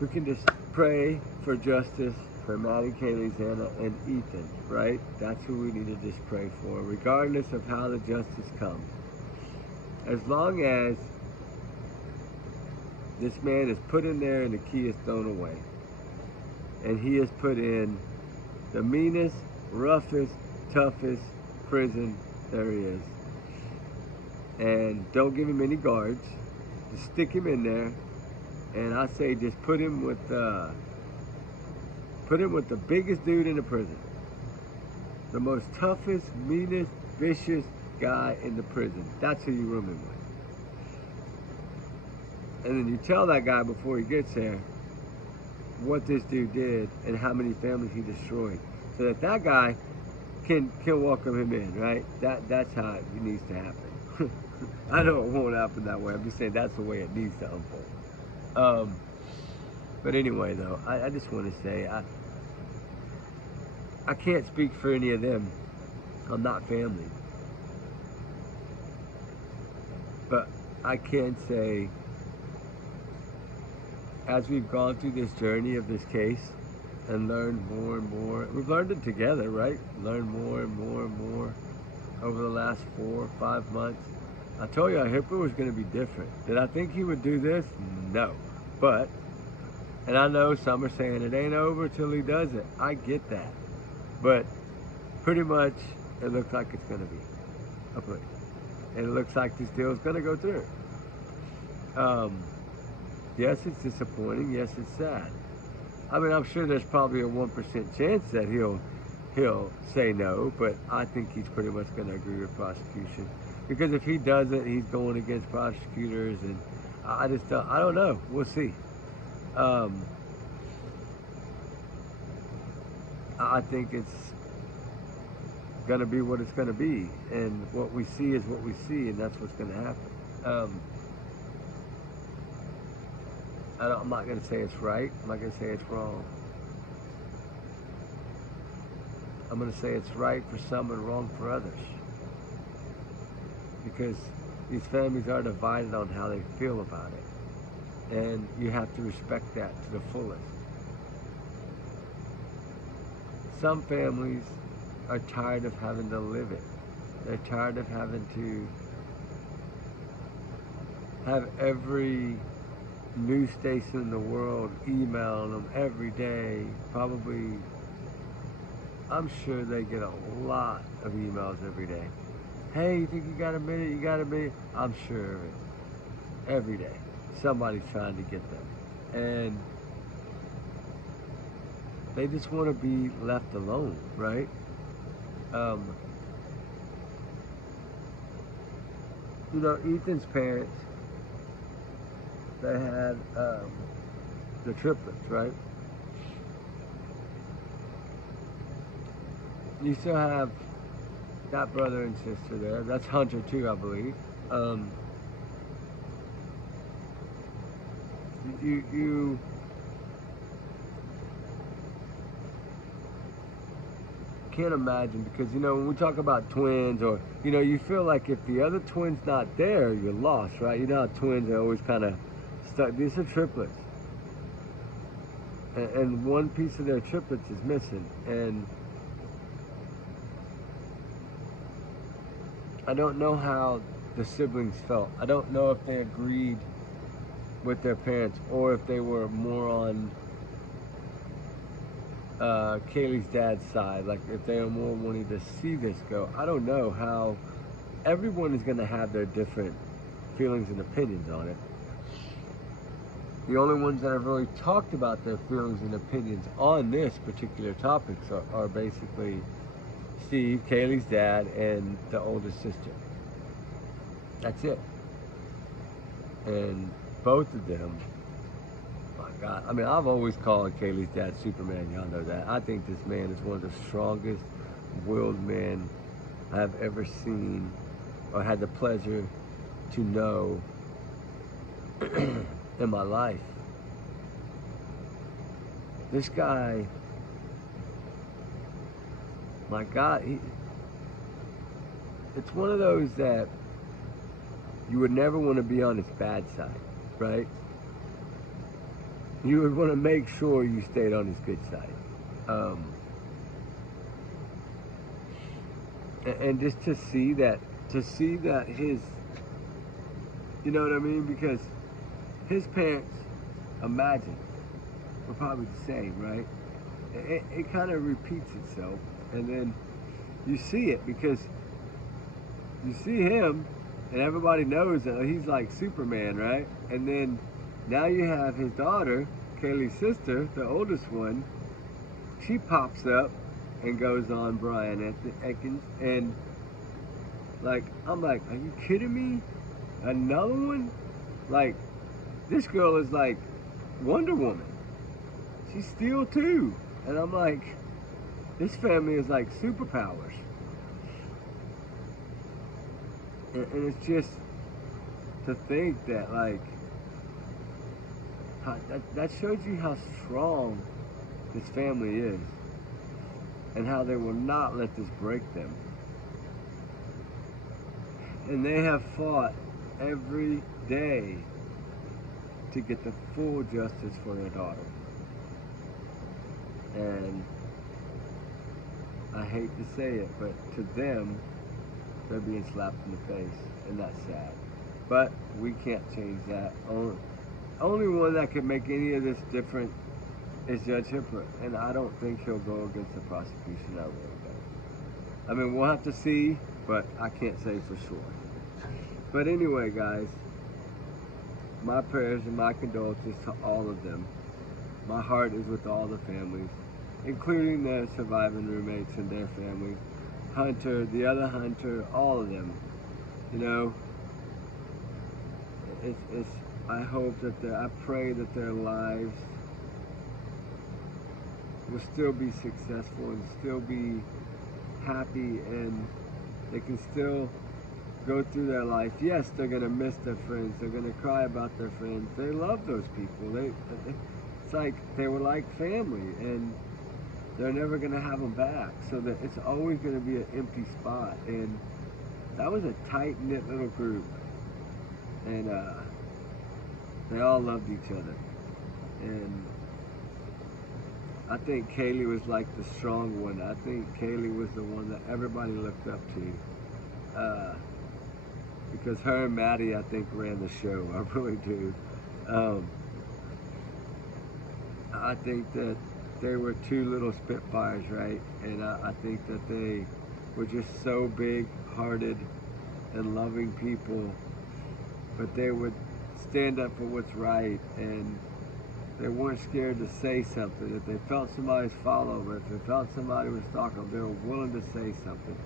We can just pray for justice for Maddie, Kaylee, Xana, and Ethan, right? That's who we need to just pray for, regardless of how the justice comes. As long as this man is put in there and the key is thrown away, and he is put in the meanest, roughest, toughest prison there is. And don't give him any guards. Just stick him in there. And I say just put him with the biggest dude in the prison. The most toughest, meanest, vicious guy in the prison. That's who you room him with. And then you tell that guy before he gets there, what this dude did and how many families he destroyed, so that that guy can welcome him in, right? That's how it needs to happen. I know it won't happen that way. I'm just saying that's the way it needs to unfold. But anyway, though, I just want to say I can't speak for any of them. I'm not family, but I can say, as we've gone through this journey of this case and learned more and more, we've learned it together, right? Learned more and more and more over the last 4 or 5 months. I told you Hipper was going to be different. Did I think he would do this? No. But, and I know some are saying it ain't over till he does it. I get that. But pretty much it looks like it's going to be a plea. And it looks like this deal is going to go through. Yes, it's disappointing. Yes, it's sad. I mean, I'm sure there's probably a 1% chance that he'll say no, but I think he's pretty much going to agree with prosecution, because if he doesn't, he's going against prosecutors, and I don't know. We'll see. I think it's going to be what it's going to be, and what we see is what we see, and that's what's going to happen. I'm not going to say it's right. I'm not going to say it's wrong. I'm going to say it's right for some and wrong for others, because these families are divided on how they feel about it, and you have to respect that to the fullest. Some families are tired of having to live it. They're tired of having to have every news station in the world emailing them every day. Probably, I'm sure they get a lot of emails every day. Hey, you think you got a minute? You got a minute? I'm sure of it. Every day, somebody's trying to get them. And they just want to be left alone, right? You know, Ethan's parents, they had the triplets, right? You still have that brother and sister there. That's Hunter too, I believe. You can't imagine, because, you know, when we talk about twins, or, you know, you feel like if the other twin's not there, you're lost, right? You know how twins are always kind of stuck. These are triplets, and one piece of their triplets is missing, and I don't know how the siblings felt. I don't know if they agreed with their parents, or if they were more on Kaylee's dad's side, like if they were more wanting to see this go. I don't know how. Everyone is going to have their different feelings and opinions on it. The only ones that have really talked about their feelings and opinions on this particular topic are basically Steve, Kaylee's dad, and the oldest sister. That's it. And both of them, my God, I mean, I've always called Kaylee's dad Superman. Y'all know that. I think this man is one of the strongest willed men I've ever seen or had the pleasure to know in my life. This guy, my God, it's one of those that you would never want to be on his bad side, right? You would want to make sure you stayed on his good side. And just to see that his, you know what I mean? Because his parents, imagine, were probably the same, right? It kind of repeats itself, and then you see it, because you see him, and everybody knows that he's like Superman, right? And then now you have his daughter, Kaylee's sister, the oldest one. She pops up and goes on Brian Ekins, and like, I'm like, are you kidding me? Another one? Like, this girl is like Wonder Woman. she's steel too. And I'm like, this family is like superpowers. And it's just to think that, like, that shows you how strong this family is and how they will not let this break them. And they have fought every day to get the full justice for their daughter. And I hate to say it, but to them, they're being slapped in the face, and that's sad. But we can't change that. Only one that can make any of this different is Judge Hipper, and I don't think he'll go against the prosecution. I really don't. I mean, we'll have to see, but I can't say for sure. But anyway, guys, my prayers and my condolences to all of them. My heart is with all the families, including the surviving roommates and their families. Hunter, the other Hunter, all of them. You know, I hope that I pray that their lives will still be successful and still be happy, and they can still go through their life. Yes, they're going to miss their friends. They're going to cry about their friends. They love those people. It's like they were like family, and they're never going to have them back. So that it's always going to be an empty spot. And that was a tight-knit little group. And they all loved each other. And I think Kaylee was like the strong one. I think Kaylee was the one that everybody looked up to. Because her and Maddie, I think, ran the show. I really do. I think that they were two little Spitfires, right? And I think that they were just so big-hearted and loving people. But they would stand up for what's right, and they weren't scared to say something. If they felt somebody's follower, if they felt somebody was stalking them, they were willing to say something.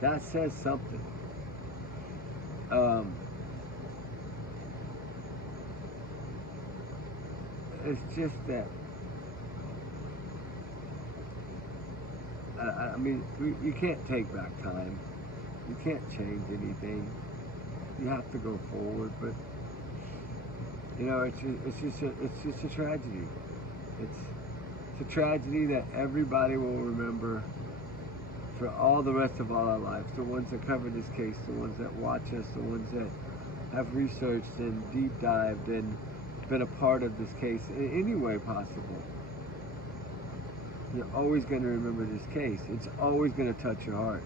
That says something. It's just that, I mean, you can't take back time. You can't change anything. You have to go forward, but you know, it's just a tragedy. It's a tragedy that everybody will remember for all the rest of all our lives. The ones that cover this case, the ones that watch us, the ones that have researched and deep dived and been a part of this case in any way possible. You're always going to remember this case. It's always going to touch your heart,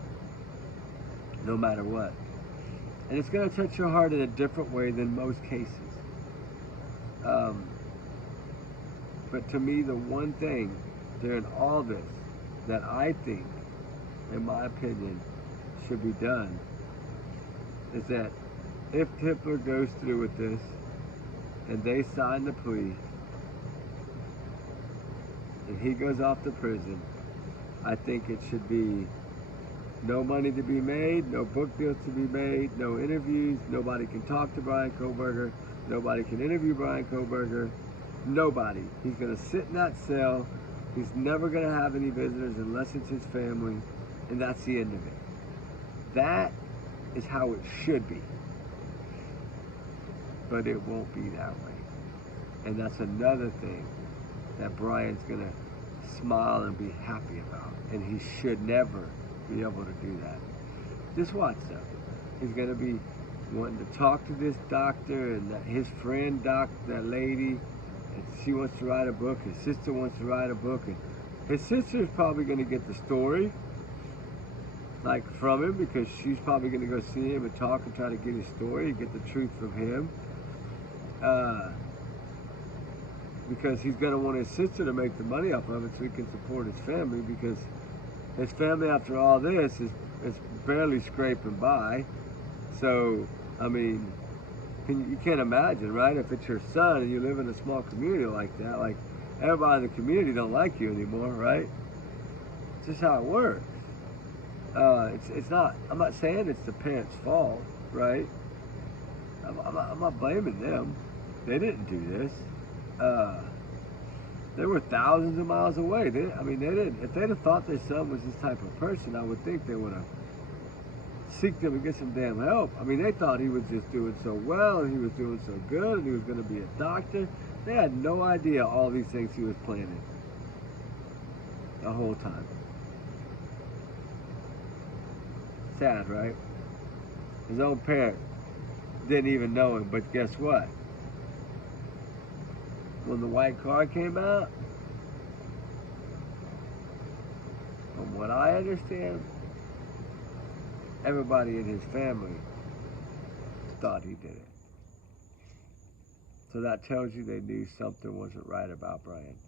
no matter what. And it's going to touch your heart in a different way than most cases. But to me, the one thing during all this that I think, in my opinion, should be done is that if Hitler goes through with this and they sign the plea and he goes off to prison, I think it should be no money to be made, no book deals to be made, no interviews, nobody can talk to Brian Kohberger, nobody can interview Brian Kohberger, nobody. He's going to sit in that cell, he's never going to have any visitors unless it's his family, and that's the end of it. That is how it should be. But it won't be that way. And that's another thing that Brian's going to smile and be happy about. And he should never be able to do that. Just watch though. He's going to be wanting to talk to this doctor and his friend, that lady, and she wants to write a book. His sister wants to write a book. And his sister's probably going to get the story, like, from him, because she's probably going to go see him and talk and try to get his story and get the truth from him. Because he's going to want his sister to make the money off of it so he can support his family, because his family, after all this, is barely scraping by. So, I mean, you can't imagine, right? If it's your son and you live in a small community like that, like, everybody in the community don't like you anymore, right? It's just how it works. It's not, I'm not saying it's the parents' fault, right? I'm not blaming them. They didn't do this. They were thousands of miles away. I mean, they didn't. If they'd have thought their son was this type of person, I would think they would have seeked him and get some damn help. I mean, they thought he was just doing so well and he was doing so good and he was going to be a doctor. They had no idea all these things he was planning the whole time. Sad, right? His own parent didn't even know him, but guess what? When the white car came out, from what I understand, everybody in his family thought he did it. So that tells you they knew something wasn't right about Brian.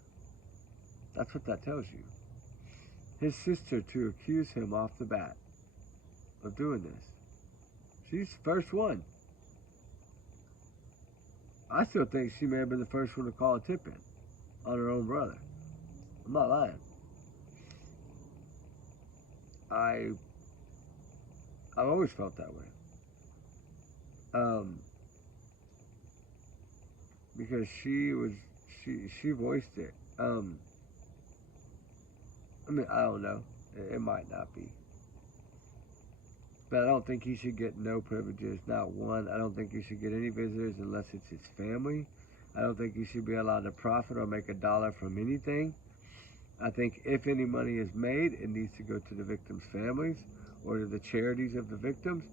That's what that tells you. His sister to accuse him off the bat of doing this. She's the first one. I still think she may have been the first one to call a tip-in on her own brother. I'm not lying. I've always felt that way. Because she voiced it. I mean, I don't know. It might not be. But I don't think he should get no privileges, not one. I don't think he should get any visitors unless it's his family. I don't think he should be allowed to profit or make a dollar from anything. I think if any money is made, it needs to go to the victims' families or to the charities of the victims.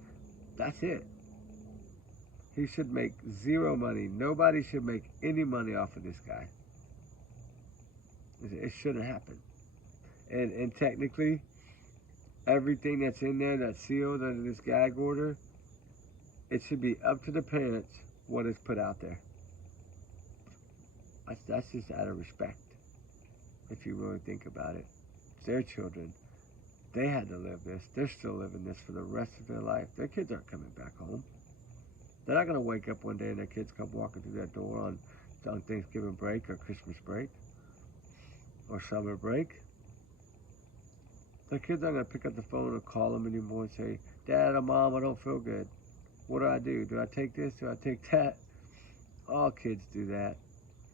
That's it. He should make zero money. Nobody should make any money off of this guy. It shouldn't happen. And technically, everything that's in there that's sealed under this gag order, it should be up to the parents what is put out there. That's just out of respect, if you really think about it. It's their children. They had to live this. They're still living this for the rest of their life. Their kids aren't coming back home. They're not going to wake up one day and their kids come walking through that door on Thanksgiving break or Christmas break or summer break. Their kids aren't going to pick up the phone or call them anymore and say, Dad or Mom, I don't feel good. What do? Do I take this? Do I take that? All kids do that.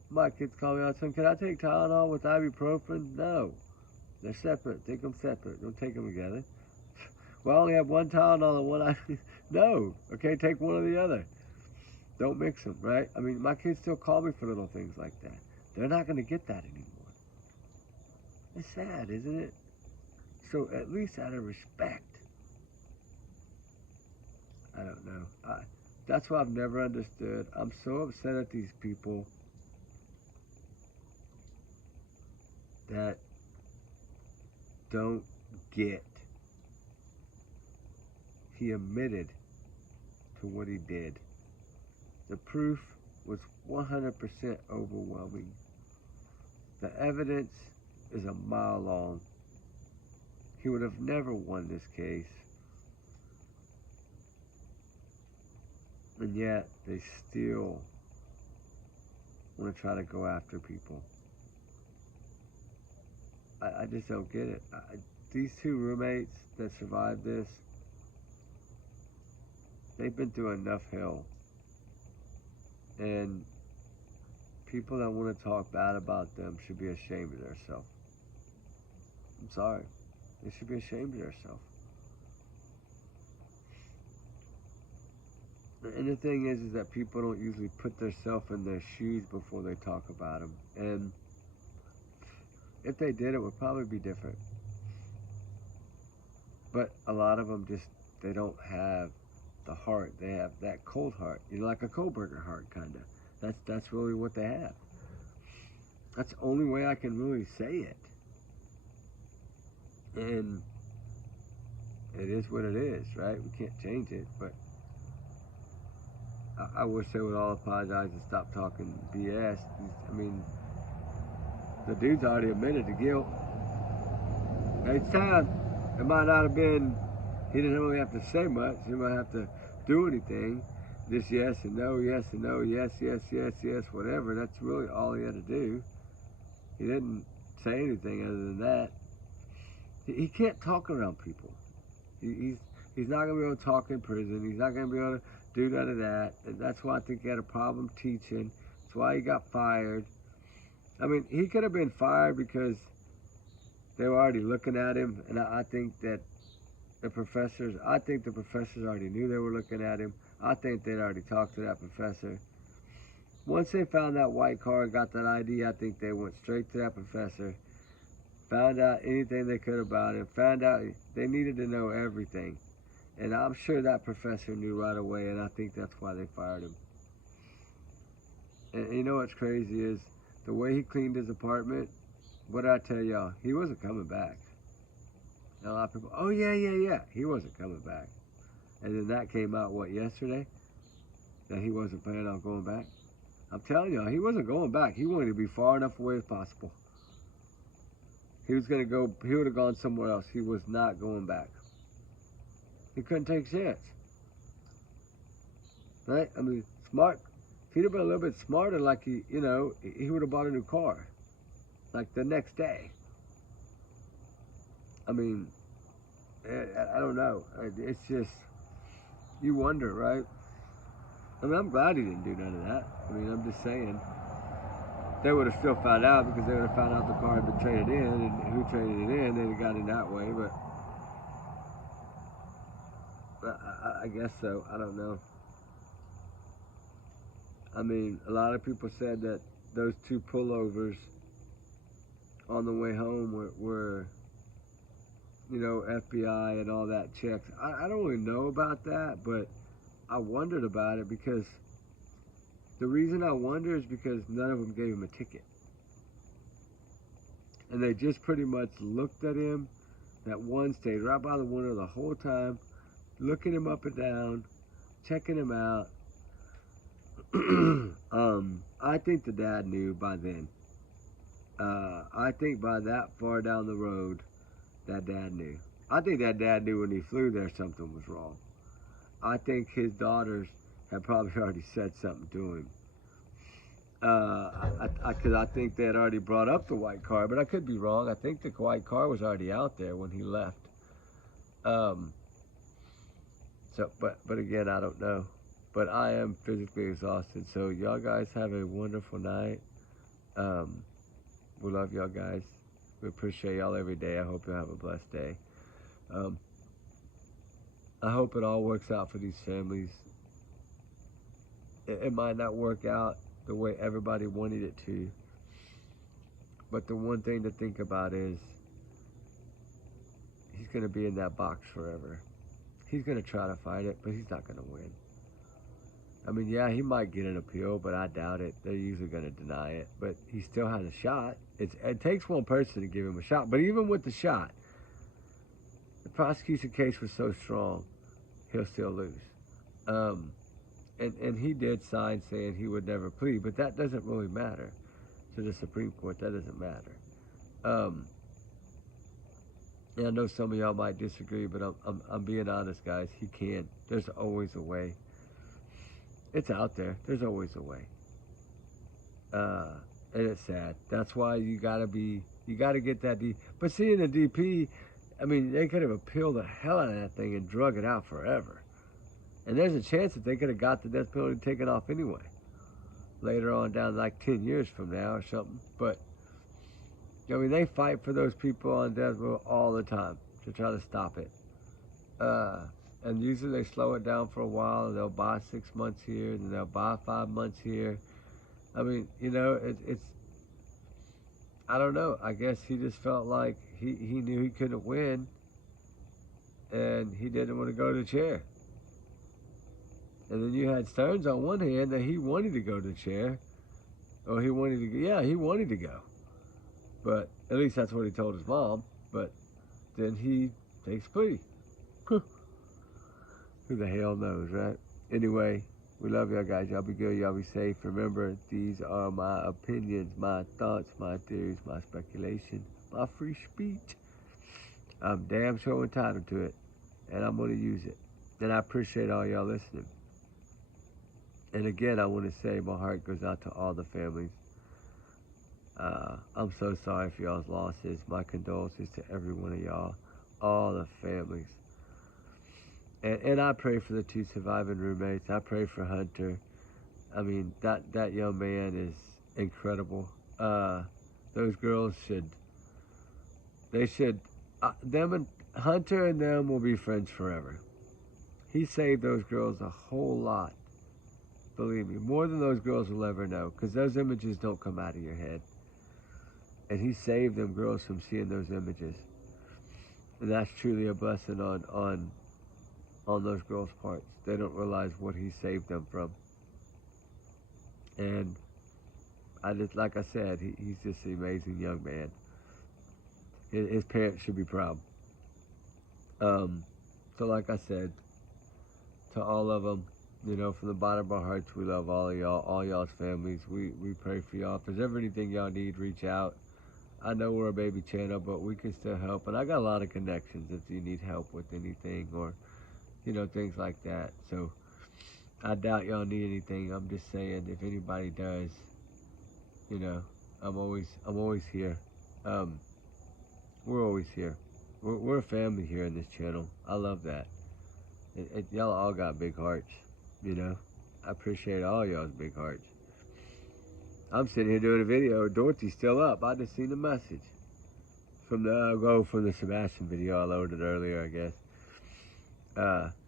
My kids call me all the time, can I take Tylenol with ibuprofen? No. They're separate. Take them separate. Don't take them together. Well, I only have one Tylenol and one No. Okay, take one or the other. Don't mix them, right? I mean, my kids still call me for little things like that. They're not going to get that anymore. It's sad, isn't it? So at least out of respect, I don't know. That's what I've never understood. I'm so upset at these people that don't get. He admitted to what he did. The proof was 100% overwhelming. The evidence is a mile long. He would have never won this case. And yet, they still want to try to go after people. I just don't get it. These two roommates that survived this, they've been through enough hell. And people that want to talk bad about them should be ashamed of themselves. I'm sorry. They should be ashamed of themselves. And the thing is that people don't usually put themselves in their shoes before they talk about them. And if they did, it would probably be different. But a lot of them just, they don't have the heart. They have that cold heart. You know, like a Kohlberger heart, kind of. That's really what they have. That's the only way I can really say it. And it is what it is, right? We can't change it, but I wish they would all apologize and stop talking BS. I mean, the dude's already admitted to guilt. It's time. It might not have been, he didn't really have to say much. He might have to do anything. Just yes and no, yes and no, yes, yes, yes, yes, whatever. That's really all he had to do. He didn't say anything other than that. He can't talk around people. He's not going to be able to talk in prison. He's not going to be able to do none of that. And that's why I think he had a problem teaching. That's why he got fired. I mean, he could have been fired because they were already looking at him, and I think that I think the professors already knew they were looking at him. I think they'd already talked to that professor. Once they found that white car and got that ID, I think they went straight to that professor, found out anything they could about him, found out they needed to know everything. And I'm sure that professor knew right away, and I think that's why they fired him. And you know what's crazy is the way he cleaned his apartment. What did I tell y'all? He wasn't coming back. And a lot of people, oh yeah, yeah, yeah. He wasn't coming back. And then that came out, what, yesterday? That he wasn't planning on going back. I'm telling y'all, he wasn't going back. He wanted to be far enough away as possible. He was going to go, he would have gone somewhere else. He was not going back. He couldn't take a chance. Right? I mean, smart. If he'd have been a little bit smarter, like he would have bought a new car. Like the next day. I mean, I don't know. It's just, you wonder, right? I mean, I'm glad he didn't do none of that. I mean, I'm just saying. They would have still found out because they would have found out the car had been traded in, and who traded it in, they'd have got in that way, but I guess so. I don't know. I mean, a lot of people said that those two pullovers on the way home were FBI and all that checks. I don't really know about that, but I wondered about it because the reason I wonder is because none of them gave him a ticket. And they just pretty much looked at him. That one stayed right by the window the whole time, looking him up and down, checking him out. I think the dad knew by then. I think by that far down the road, that dad knew. I think that dad knew when he flew there something was wrong. I think his daughters had probably already said something to him. Because I think they had already brought up the white car, but I could be wrong. I think the white car was already out there when he left. But again, I don't know. But I am physically exhausted. So y'all guys have a wonderful night. We love y'all guys. We appreciate y'all every day. I hope you have a blessed day. I hope it all works out for these families. It might not work out the way everybody wanted it to. But the one thing to think about is he's going to be in that box forever. He's going to try to fight it, but he's not going to win. I mean, yeah, he might get an appeal, but I doubt it. They're usually going to deny it. But he still has a shot. It takes one person to give him a shot. But even with the shot, the prosecution case was so strong, he'll still lose. And he did sign saying he would never plead, but that doesn't really matter to the Supreme Court. That doesn't matter. And I know some of y'all might disagree, but I'm being honest, guys. He can. There's always a way. It's out there. There's always a way. And it's sad. That's why you gotta get that D. But seeing the DP, I mean, they could have appealed the hell out of that thing and drug it out forever. And there's a chance that they could have got the death penalty taken off anyway. Later on down, like 10 years from now or something. But, I mean, they fight for those people on death row all the time to try to stop it. And usually they slow it down for a while, and they'll buy 6 months here, and they'll buy 5 months here. I mean, it's I don't know. I guess he just felt like he knew he couldn't win, and he didn't want to go to the chair. And then you had Stearns on one hand that he wanted to go to the chair. Or he wanted to go. But at least that's what he told his mom. But then he takes plea. Who the hell knows, right? Anyway, we love y'all guys. Y'all be good. Y'all be safe. Remember, these are my opinions, my thoughts, my theories, my speculation, my free speech. I'm damn sure entitled to it. And I'm going to use it. And I appreciate all y'all listening. And again, I want to say my heart goes out to all the families. I'm so sorry for y'all's losses. My condolences to every one of y'all, all the families. And I pray for the 2 surviving roommates. I pray for Hunter. I mean, that young man is incredible. those girls should, they should, them and Hunter and them will be friends forever. He saved those girls a whole lot. Believe me, more than those girls will ever know, because those images don't come out of your head. And he saved them girls from seeing those images. And that's truly a blessing on those girls' parts. They don't realize what he saved them from. And I just, like I said, he's just an amazing young man. His parents should be proud. So like I said, to all of them, you know, from the bottom of our hearts, we love all of y'all, all y'all's families. We pray for y'all. If there's ever anything y'all need, reach out. I know we're a baby channel, but we can still help. And I got a lot of connections if you need help with anything or, you know, things like that. So I doubt y'all need anything. I'm just saying, if anybody does, you know, I'm always here. We're always here. We're a family here in this channel. I love that. Y'all all got big hearts, you know. I appreciate all y'all's big hearts. I'm sitting here doing a video. Dorothy's still up. I just seen the message from the Sebastian video I loaded earlier, I guess.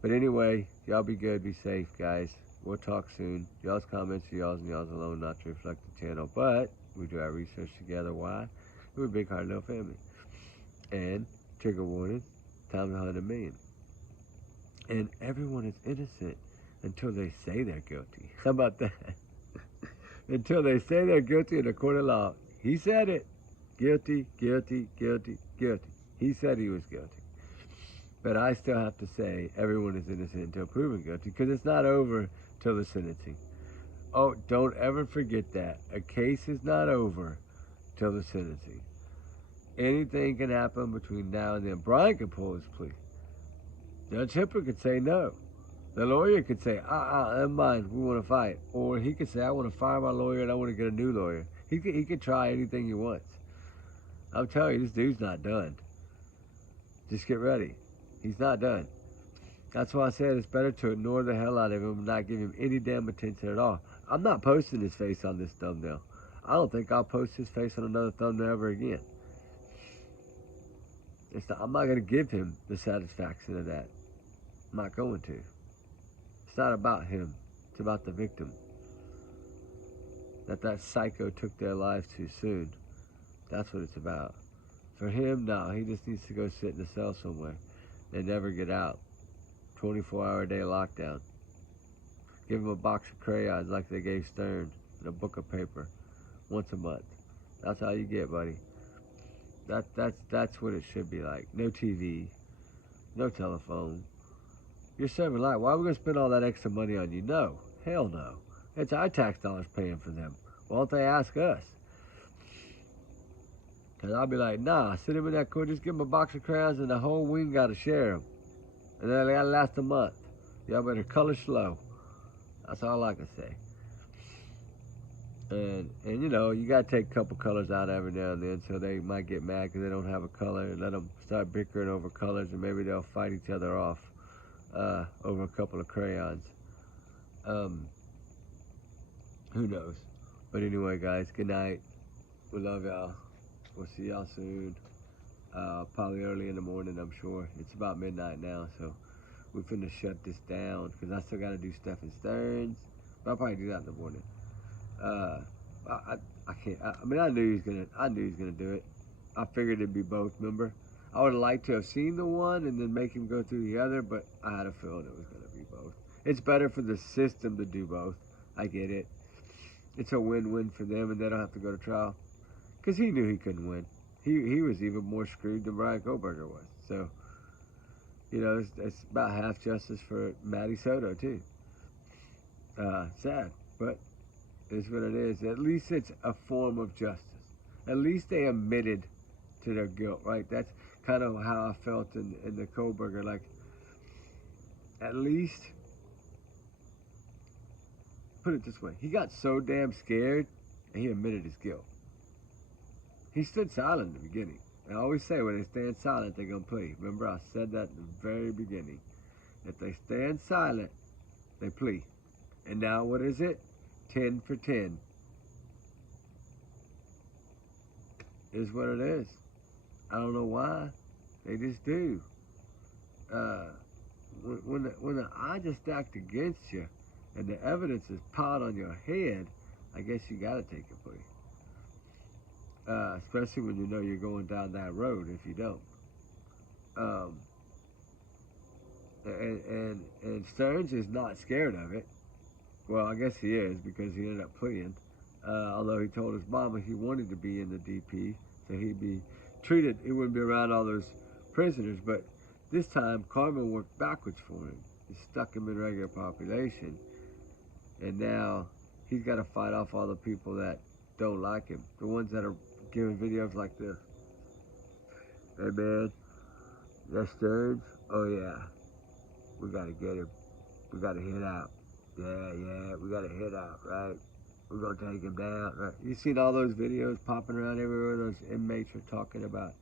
But anyway, y'all be good, be safe, guys. We'll talk soon. Y'all's comments are y'all's and y'all's alone, not to reflect the channel. But we do our research together. Why? We're a big heart, little family. And trigger warning, time to 100 million. And everyone is innocent until they say they're guilty. How about that? Until they say they're guilty in a court of law. He said it. Guilty, guilty, guilty, guilty. He said he was guilty. But I still have to say everyone is innocent until proven guilty, because it's not over till the sentencing. Oh, don't ever forget that. A case is not over till the sentencing. Anything can happen between now and then. Brian could pull his plea. Judge Hipper could say no. The lawyer could say, never mind, we want to fight. Or he could say, I want to fire my lawyer and I want to get a new lawyer. He could try anything he wants. I'm telling you, this dude's not done. Just get ready. He's not done. That's why I said it's better to ignore the hell out of him and not give him any damn attention at all. I'm not posting his face on this thumbnail. I don't think I'll post his face on another thumbnail ever again. I'm not going to give him the satisfaction of that. I'm not going to. It's not about him. It's about the victim. That psycho took their lives too soon. That's what it's about. For him, no, he just needs to go sit in a cell somewhere and never get out. 24-hour-a-day lockdown. Give him a box of crayons like they gave Stern and a book of paper once a month. That's all you get, buddy. That's what it should be like. No TV, no telephone. You're serving life. Why are we going to spend all that extra money on you? No. Hell no. It's our tax dollars paying for them. Why don't they ask us? Because I'll be like, nah, sit him in that court, just give him a box of crayons and the whole wing got to share them. And then they got to last a month. Y'all better color slow. That's all I can say. And you know, you got to take a couple colors out every now and then, so they might get mad because they don't have a color, and let them start bickering over colors, and maybe they'll fight each other off over a couple of crayons. Who knows? But anyway, guys, good night. We love y'all. We'll see y'all soon. Probably early in the morning, I'm sure. It's about midnight now, so we're finna shut this down because I still got to do Steph and Stearns. But I'll probably do that in the morning. I can't. I mean, I knew he was gonna do it. I figured it'd be both. Remember, I would have liked to have seen the one and then make him go through the other, but I had a feeling it was gonna be both. It's better for the system to do both. I get it. It's a win-win for them, and they don't have to go to trial. Because he knew he couldn't win. He was even more screwed than Brian Kohlberger was. So, you know, it's about half justice for Maddie Soto too. Sad, but it's what it is. At least it's a form of justice. At least they admitted to their guilt, right? That's kind of how I felt in the Kohlberger. Like, at least, put it this way, he got so damn scared and he admitted his guilt. He stood silent in the beginning. I always say when they stand silent, they're going to plea. Remember, I said that in the very beginning. If they stand silent, they plea. And now what is it? 10 for 10. is what it is. I don't know why. They just do. When the odds are stacked against you and the evidence is piled on your head, I guess you got to take a plea. Especially when you know you're going down that road if you don't. And Stearns is not scared of it. Well, I guess he is because he ended up pleading. Although he told his mama he wanted to be in the DP, so he'd be treated, he wouldn't be around all those prisoners. But this time, Carmen worked backwards for him. He stuck him in regular population. And now he's got to fight off all the people that don't like him. The ones that are giving videos like this. Hey man, that's Stearns? Oh yeah. We got to get him. We got to hit out. Yeah, we got to hit out, right? We're going to take him down, right? You seen all those videos popping around everywhere? Those inmates are talking about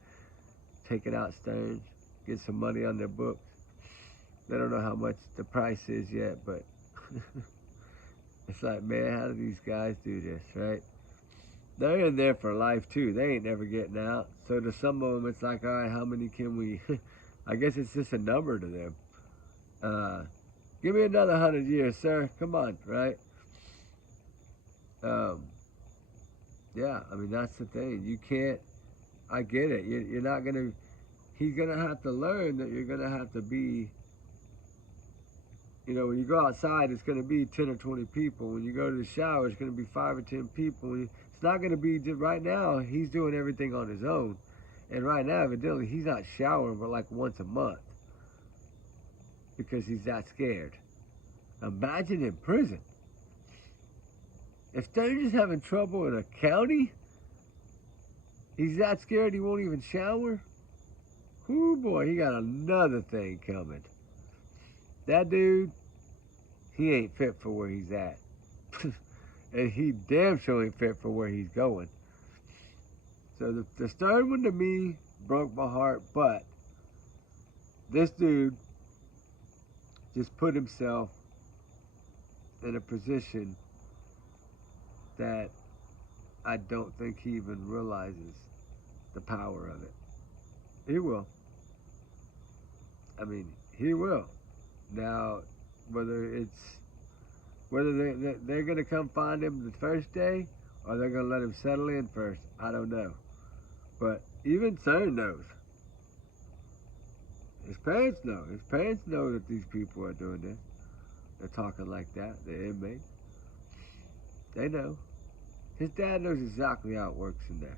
taking out Stearns, get some money on their books. They don't know how much the price is yet, but it's like, man, how do these guys do this, right? They're in there for life, too. They ain't never getting out. So to some of them, it's like, all right, how many can we... I guess it's just a number to them. Give me another 100 years, sir. Come on, right? Yeah, I mean, that's the thing. You can't... I get it. You're not going to... He's going to have to learn that you're going to have to be... You know, when you go outside, it's going to be 10 or 20 people. When you go to the shower, it's going to be 5 or 10 people. It's not going to be... Right now, he's doing everything on his own. And right now, evidently, he's not showering but like once a month. Because he's that scared. Imagine in prison. If Stearns is having trouble in a county, he's that scared he won't even shower. Whoo boy, he got another thing coming. That dude, he ain't fit for where he's at. And he damn sure ain't fit for where he's going. So the Stearns one to me broke my heart, but this dude just put himself in a position that I don't think he even realizes the power of it. He will. I mean, he will. Now, whether they're going to come find him the first day or they're going to let him settle in first, I don't know. But even Stearns knows. His parents know. His parents know that these people are doing this. They're talking like that, the inmates. They know. His dad knows exactly how it works in there.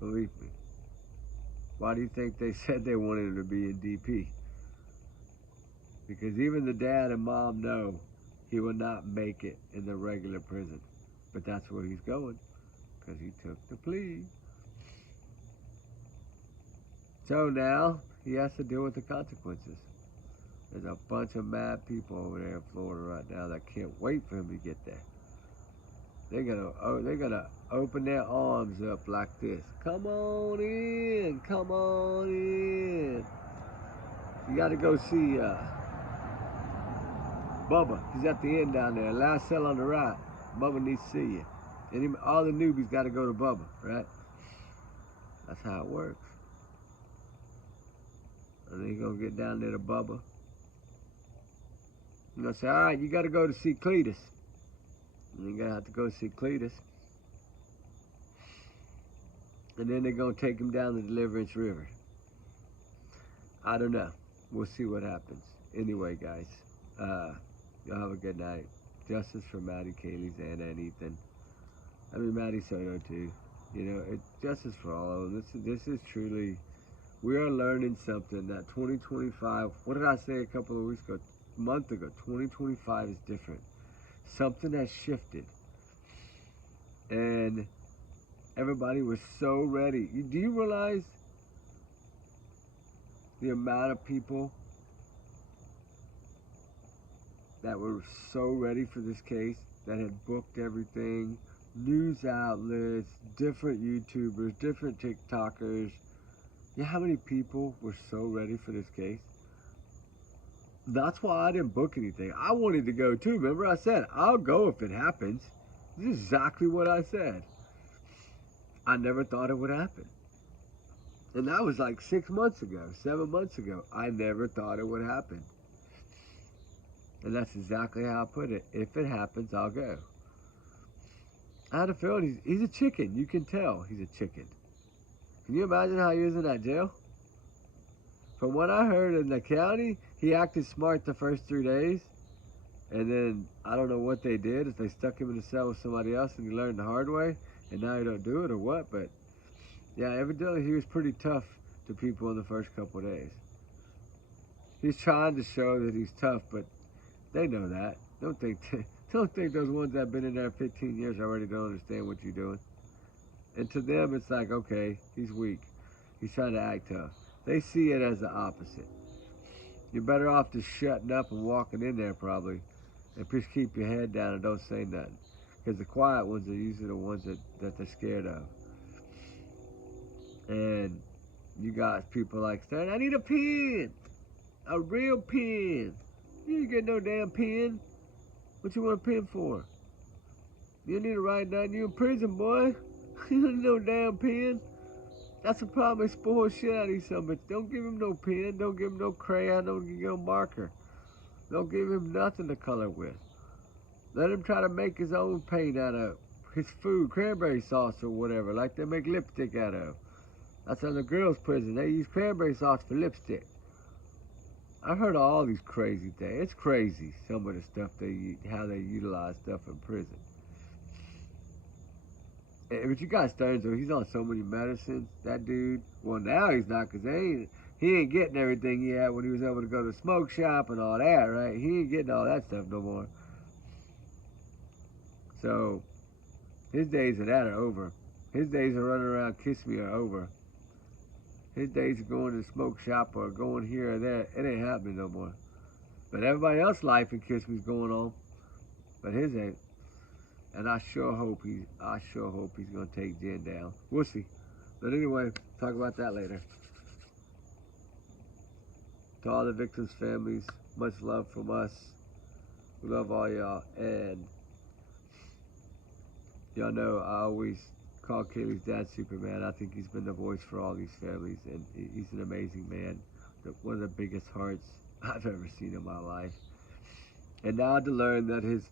Believe me. Why do you think they said they wanted him to be in DP? Because even the dad and mom know he will not make it in the regular prison. But that's where he's going. Because he took the plea. So now, he has to deal with the consequences. There's a bunch of mad people over there in Florida right now that can't wait for him to get there. They're gonna open their arms up like this. Come on in, come on in. You gotta go see Bubba. He's at the end down there. Last cell on the right. Bubba needs to see you. And all the newbies gotta go to Bubba, right? That's how it works. And then you're gonna get down there to Bubba. You're gonna say, all right, you gotta go to see Cletus. And you're gonna have to go see Cletus. And then they're gonna take him down the Deliverance River. I don't know. We'll see what happens. Anyway, guys, y'all have a good night. Justice for Maddie, Kaylee, Xana, and Ethan. I mean, Maddie Soto too. You know, justice for all of them. This is truly, we are learning something that 2025, what did I say a couple of weeks ago, a month ago, 2025 is different. Something has shifted. And everybody was so ready. Do you realize the amount of people that were so ready for this case, that had booked everything, news outlets, different YouTubers, different TikTokers? You know how many people were so ready for this case? That's why I didn't book anything. I wanted to go too. Remember I said, I'll go if it happens. This is exactly what I said. I never thought it would happen. And that was like 6 months ago, 7 months ago. I never thought it would happen. And that's exactly how I put it. If it happens, I'll go. I had a feeling he's a chicken. You can tell he's a chicken. Can you imagine how he is in that jail? From what I heard in the county, he acted smart the first 3 days. And then I don't know what they did. If they stuck him in a cell with somebody else and he learned the hard way. And now he don't do it or what. But yeah, evidently he was pretty tough to people in the first couple of days. He's trying to show that he's tough, but they know that. Don't think those ones that have been in there 15 years already don't understand what you're doing. And to them, it's like, okay, he's weak. He's trying to act tough. They see it as the opposite. You're better off just shutting up and walking in there probably, and just keep your head down and don't say nothing. Because the quiet ones are usually the ones that they're scared of. And you got people like saying, I need a pen. A real pen. You ain't get no damn pen. What you want a pen for? You need to write down. You in prison, boy. You don't need no damn pen. That's the problem. They spoil shit out of these some bitch. Don't give him no pen. Don't give him no crayon. Don't give him no marker. Don't give him nothing to color with. Let him try to make his own paint out of his food, cranberry sauce or whatever, like they make lipstick out of. That's in the girls' prison. They use cranberry sauce for lipstick. I've heard of all these crazy things. It's crazy, some of the stuff how they utilize stuff in prison. But you got Stearns, though. He's on so many medicines. That dude, well, now he's not, because he ain't getting everything he had when he was able to go to the smoke shop and all that, right? He ain't getting all that stuff no more. So, his days of that are over. His days of running around kiss me are over. His days of going to the smoke shop or going here or there, it ain't happening no more. But everybody else's life in kiss me's going on. But his ain't. And I sure hope he's gonna take Jen down. We'll see. But anyway, talk about that later. To all the victims' families, much love from us. We love all y'all. And y'all know I always call Kaylee's dad Superman. I think he's been the voice for all these families, and he's an amazing man. One of the biggest hearts I've ever seen in my life. And now to learn that his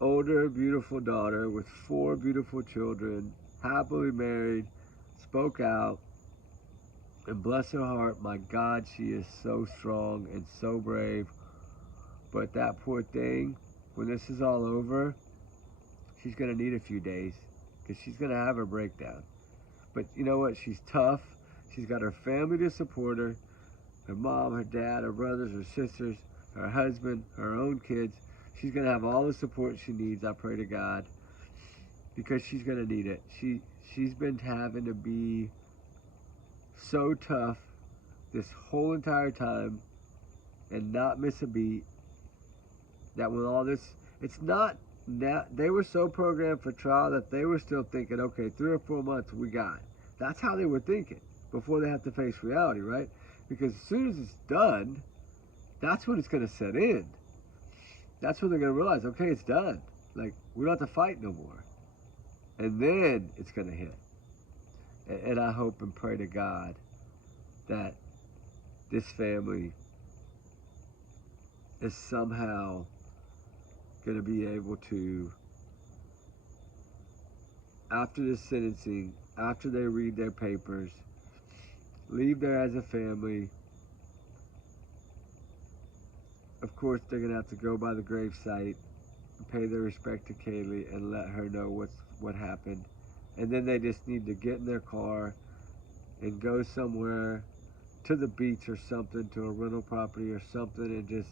older, beautiful daughter with 4 beautiful children, happily married, spoke out, and bless her heart, my God, she is so strong and so brave. But that poor thing, when this is all over, she's going to need a few days, because she's going to have her breakdown. But you know what? She's tough. She's got her family to support her, her mom, her dad, her brothers, her sisters, her husband, her own kids. She's going to have all the support she needs, I pray to God, because she's going to need it. She's been having to be so tough this whole entire time and not miss a beat, that when all this, it's not, now, they were so programmed for trial that they were still thinking, okay, 3 or 4 months we got. That's how they were thinking before they have to face reality, right? Because as soon as it's done, that's when it's going to set in. That's when they're going to realize, okay, it's done. Like, we don't have to fight no more. And then it's going to hit. And I hope and pray to God that this family is somehow going to be able to, after the sentencing, after they read their papers, leave there as a family. Of course, they're going to have to go by the gravesite and pay their respect to Kaylee and let her know what happened. And then they just need to get in their car and go somewhere to the beach or something, to a rental property or something, and just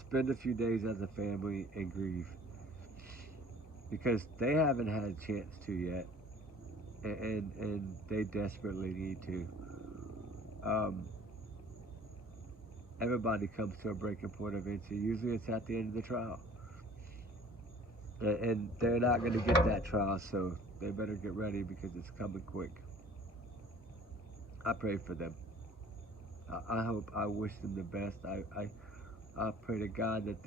spend a few days as a family and grieve. Because they haven't had a chance to yet. And they desperately need to. Everybody comes to a breaking point eventually. Usually it's at the end of the trial. And they're not going to get that trial, so they better get ready because it's coming quick. I pray for them. I hope, I wish them the best. I pray to God that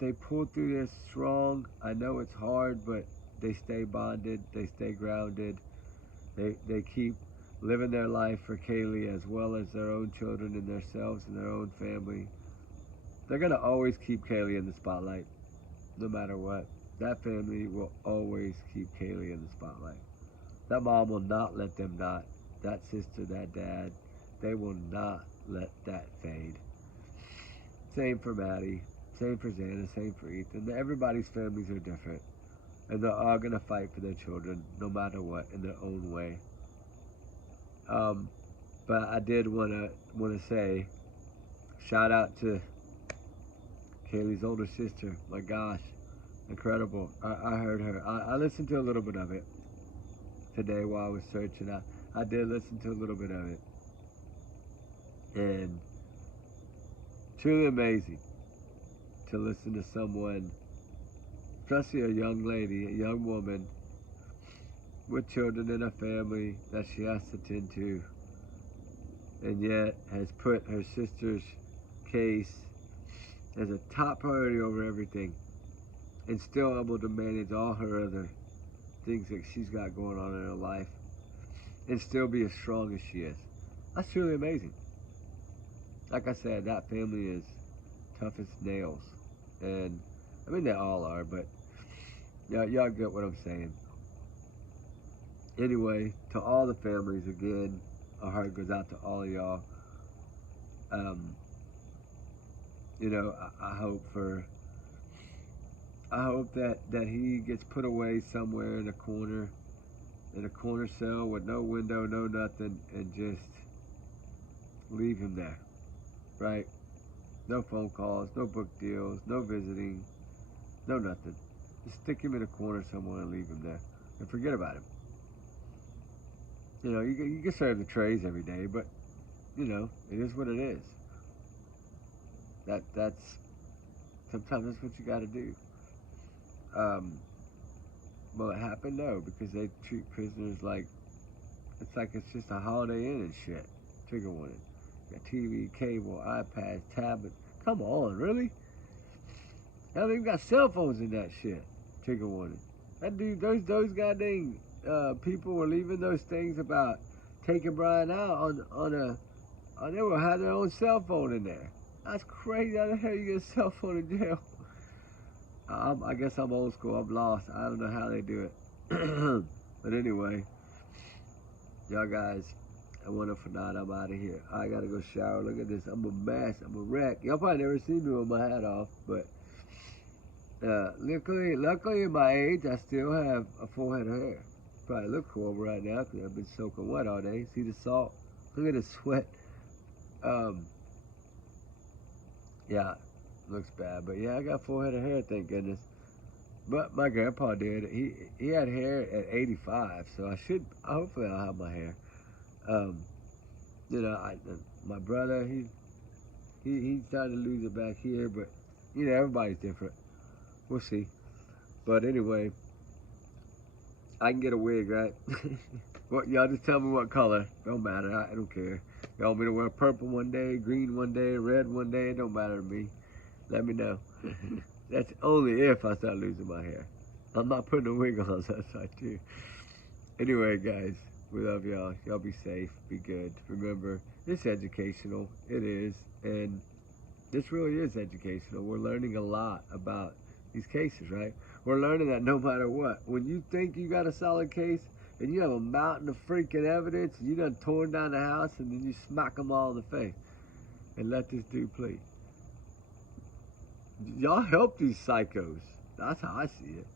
they pull through this strong. I know it's hard, but they stay bonded, they stay grounded, they keep living their life for Kaylee as well as their own children and themselves and their own family. They're gonna always keep Kaylee in the spotlight, no matter what. That family will always keep Kaylee in the spotlight. That mom will not let them not. That sister, that dad, they will not let that fade. Same for Maddie, same for Xana, same for Ethan. Everybody's families are different, and they're all gonna fight for their children, no matter what, in their own way. But I did wanna say, shout out to Kaylee's older sister. My gosh, incredible. I heard her. I listened to a little bit of it today while I was searching. I did listen to a little bit of it, and truly amazing to listen to someone, especially a young lady, a young woman with children in a family that she has to tend to, and yet has put her sister's case as a top priority over everything, and still able to manage all her other things that she's got going on in her life, and still be as strong as she is. That's truly amazing. Like I said, that family is tough as nails, and I mean they all are, but y'all get what I'm saying. Anyway, to all the families, again, our heart goes out to all of y'all. You know, I hope that he gets put away somewhere in a corner cell with no window, no nothing, and just leave him there, right? No phone calls, no book deals, no visiting, no nothing. Just stick him in a corner somewhere and leave him there, and forget about him. You know, you can serve the trays every day, but you know, it is what it is. That's sometimes that's what you got to do. Will it happen? No, because they treat prisoners like it's just a Holiday Inn and shit. Trigger warning. Got TV, cable, iPads, tablets. Come on, really? Hell, they've got cell phones in that shit. Trigger warning. That dude, those goddamn people were leaving those things about taking Brian out they will have their own cell phone in there. That's crazy. How the hell you get a cell phone in jail? I guess I'm old school. I'm lost. I don't know how they do it. But anyway, y'all guys, a wonderful night. I'm out of here. I gotta go shower. Look at this. I'm a mess. I'm a wreck. Y'all probably never seen me with my hat off, but luckily at my age, I still have a full head of hair. Probably look cool right now because I've been soaking wet all day. See the salt? Look at the sweat. Yeah, looks bad, but yeah, I got full head of hair, thank goodness. But my grandpa did. He had hair at 85, so hopefully I'll have my hair. You know, my brother, he started to lose it back here, but you know, everybody's different. We'll see. But anyway, I can get a wig, right? Well, y'all just tell me what color. Don't matter. I don't care. Y'all want me to wear purple one day, green one day, red one day? It don't matter to me. Let me know. That's only if I start losing my hair. I'm not putting a wig on, so that's right too. Anyway, guys, we love y'all. Y'all be safe. Be good. Remember, it's educational. It is. And this really is educational. We're learning a lot about these cases, right? We're learning that no matter what, when you think you got a solid case and you have a mountain of freaking evidence and you done torn down the house and then you smack them all in the face and let this dude plead. Y'all help these psychos. That's how I see it.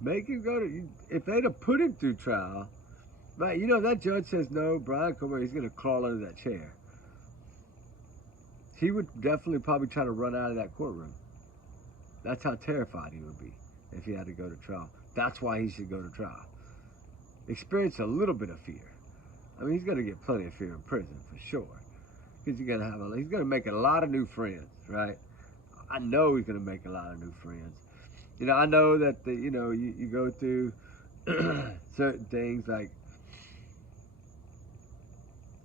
Make him go to, if they'd have put him through trial, right, you know, that judge says no, Brian, come here, he's going to crawl under that chair. He would definitely probably try to run out of that courtroom. That's how terrified he would be if he had to go to trial. That's why he should go to trial. Experience a little bit of fear. I mean, he's going to get plenty of fear in prison for sure. Because he's going to make a lot of new friends, right? I know he's going to make a lot of new friends. You know, I know that, you go through certain things like,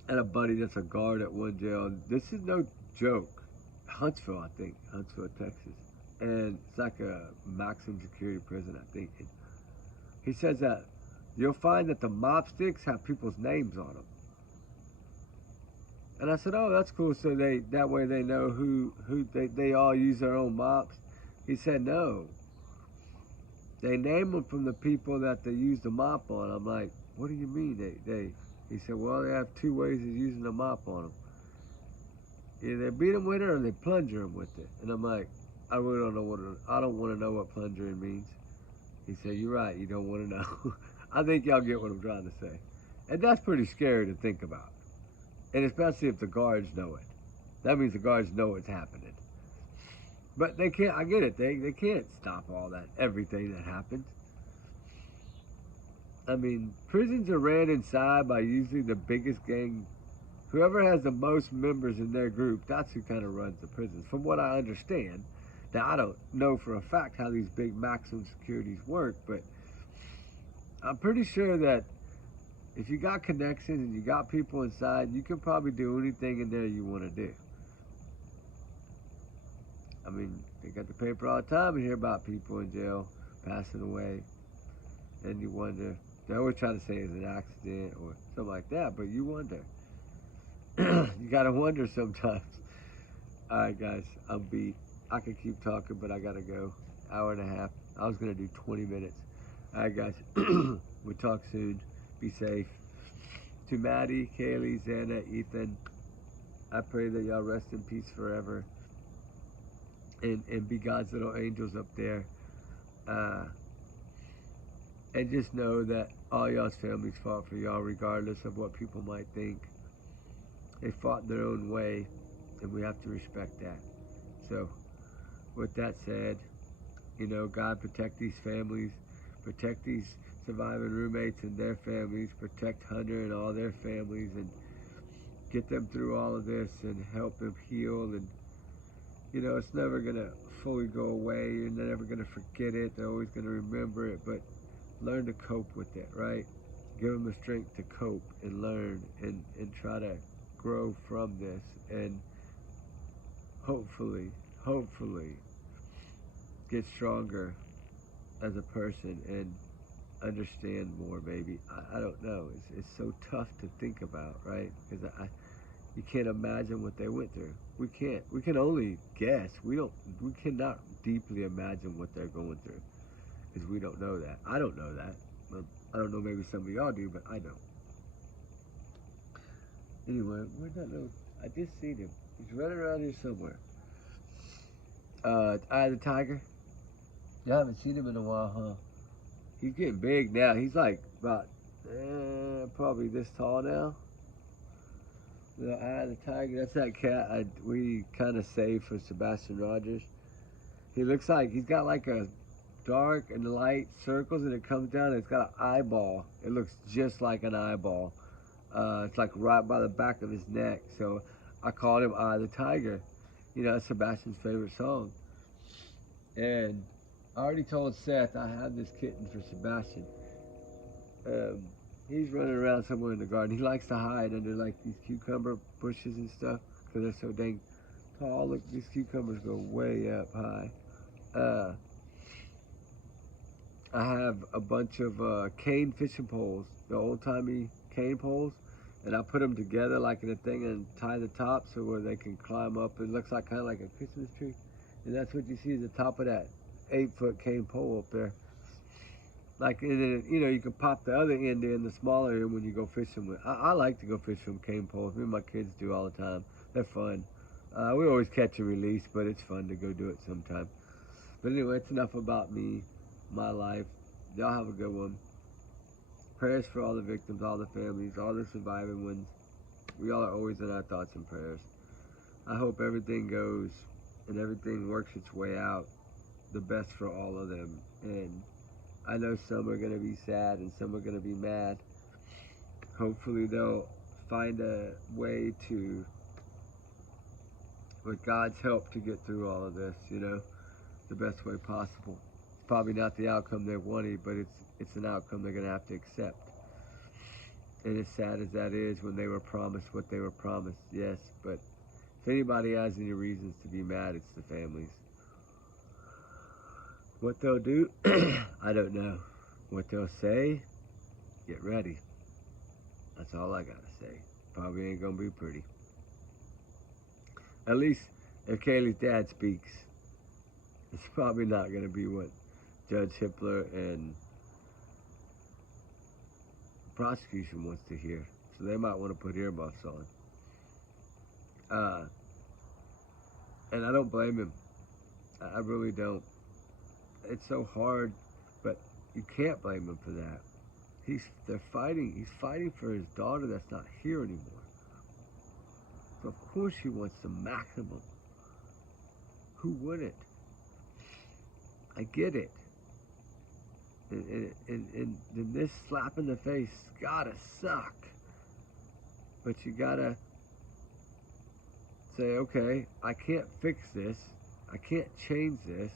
I had a buddy that's a guard at one jail. This is no joke. Huntsville, I think. Huntsville, Texas. And it's like a maximum security prison, I think. He says that you'll find that the mop sticks have people's names on them. And I said, oh, that's cool. So that way they know who they all use their own mops. He said, no. They name them from the people that they use the mop on. I'm like, what do you mean he said, well, they have two ways of using the mop on them. Either they beat them with it or they plunger them with it. And I'm like, I really don't know I don't want to know what plungering means. He said, you're right, you don't want to know. I think y'all get what I'm trying to say. And that's pretty scary to think about. And especially if the guards know it. That means the guards know it's happening. But they can't, I get it, they can't stop all that, everything that happens. I mean, prisons are ran inside by usually the biggest gang. Whoever has the most members in their group, that's who kind of runs the prisons. From what I understand, now I don't know for a fact how these big maximum securities work, but I'm pretty sure that if you got connections and you got people inside, you can probably do anything in there you want to do. I mean, they got the paper all the time and hear about people in jail passing away, and you wonder. They always try to say it's an accident or something like that, but you wonder. You gotta wonder sometimes. All right, guys, I'm beat. I could keep talking, but I gotta go. Hour and a half. I was gonna do 20 minutes. All right, guys. We'll talk soon. Be safe. To Maddie, Kaylee, Xana, Ethan, I pray that y'all rest in peace forever. And be God's little angels up there. And just know that all y'all's families fought for y'all regardless of what people might think. They fought their own way, and we have to respect that. So, with that said, God protect these families, protect these surviving roommates and their families, protect Hunter and all their families, and get them through all of this and help them heal. And, it's never going to fully go away. You're never going to forget it. They're always going to remember it, but learn to cope with it, right? Give them the strength to cope and learn and try to grow from this, and hopefully get stronger as a person and understand more. Maybe I don't know. It's so tough to think about, right? Because you can't imagine what they went through. We can't. We can only guess. We cannot deeply imagine what they're going through because we don't know that. I don't know that. I don't know. Maybe some of y'all do, but I don't. Anyway, where'd that little... I just seen him. He's running around here somewhere. Eye of the Tiger. You haven't seen him in a while, huh? He's getting big now. He's like about probably this tall now. The Eye of the Tiger. That's that cat we kind of saved for Sebastian Rogers. He looks like he's got like a dark and light circles, and it comes down and it's got an eyeball. It looks just like an eyeball. It's like right by the back of his neck. So I called him Eye of the Tiger. That's Sebastian's favorite song. And I already told Seth I have this kitten for Sebastian. He's running around somewhere in the garden. He likes to hide under like these cucumber bushes and stuff because they're so dang tall. Look, these cucumbers go way up high. I have a bunch of cane fishing poles, the old-timey cane poles, and I put them together like in a thing and tie the top so where they can climb up. It looks like kind of like a Christmas tree, and that's what you see at the top of that 8-foot cane pole up there. Like, and then, you can pop the other end in, the smaller end, when you go fishing with. I like to go fish from cane poles. Me and my kids do all the time. They're fun. We always catch and release, but it's fun to go do it sometime. But anyway, it's enough about me, my life. Y'all have a good one. Prayers for all the victims, all the families, all the surviving ones. We all are always in our thoughts and prayers. I hope everything goes and everything works its way out the best for all of them. And I know some are going to be sad and some are going to be mad. Hopefully they'll find a way to, with God's help, to get through all of this, the best way possible. It's probably not the outcome they wanted, but it's an outcome they're going to have to accept. And as sad as that is, when they were promised what they were promised, yes, but if anybody has any reasons to be mad, it's the families. What they'll do, I don't know. what they'll say, get ready. That's all I gotta say. Probably ain't gonna be pretty. At least if Kaylee's dad speaks, it's probably not gonna be what Judge Hippler and the prosecution wants to hear. So they might want to put earmuffs on. And I don't blame him. I really don't. It's so hard, but you can't blame him for that. They're fighting. He's fighting for his daughter that's not here anymore. So of course he wants the maximum. Who wouldn't? I get it. And this slap in the face gotta suck. But you gotta say, okay, I can't fix this. I can't change this.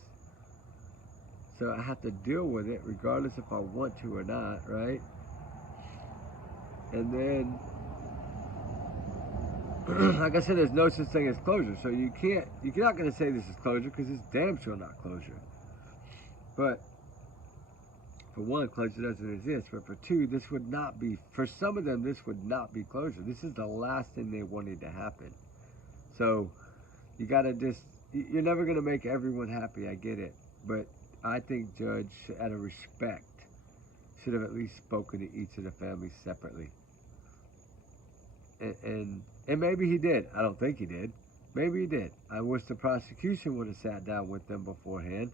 So I have to deal with it regardless if I want to or not, right? And then, like I said, there's no such thing as closure. So you're not going to say this is closure because it's damn sure not closure. But for one, closure doesn't exist. But for two, this would not be, for some of them, this would not be closure. This is the last thing they wanted to happen. So you got to you're never going to make everyone happy. I get it. But I think Judge, out of respect, should have at least spoken to each of the families separately. And maybe he did. I don't think he did. Maybe he did. I wish the prosecution would have sat down with them beforehand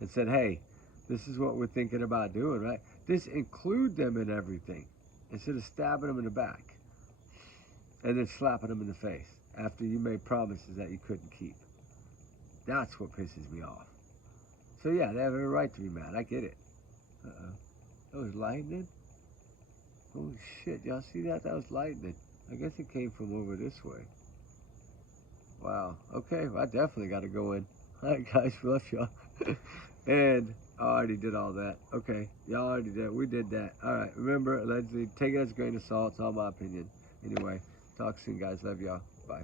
and said, hey, this is what we're thinking about doing, right? Just include them in everything instead of stabbing them in the back and then slapping them in the face after you made promises that you couldn't keep. That's what pisses me off. So yeah, they have every right to be mad. I get it. That was lightning? Holy shit, y'all see that? That was lightning. I guess it came from over this way. Wow. Okay, well, I definitely got to go in. All right, guys, love y'all. And I already did all that. Okay, y'all already did. We did that. All right, remember, allegedly, take it as a grain of salt. It's all my opinion. Anyway, talk soon, guys. Love y'all. Bye.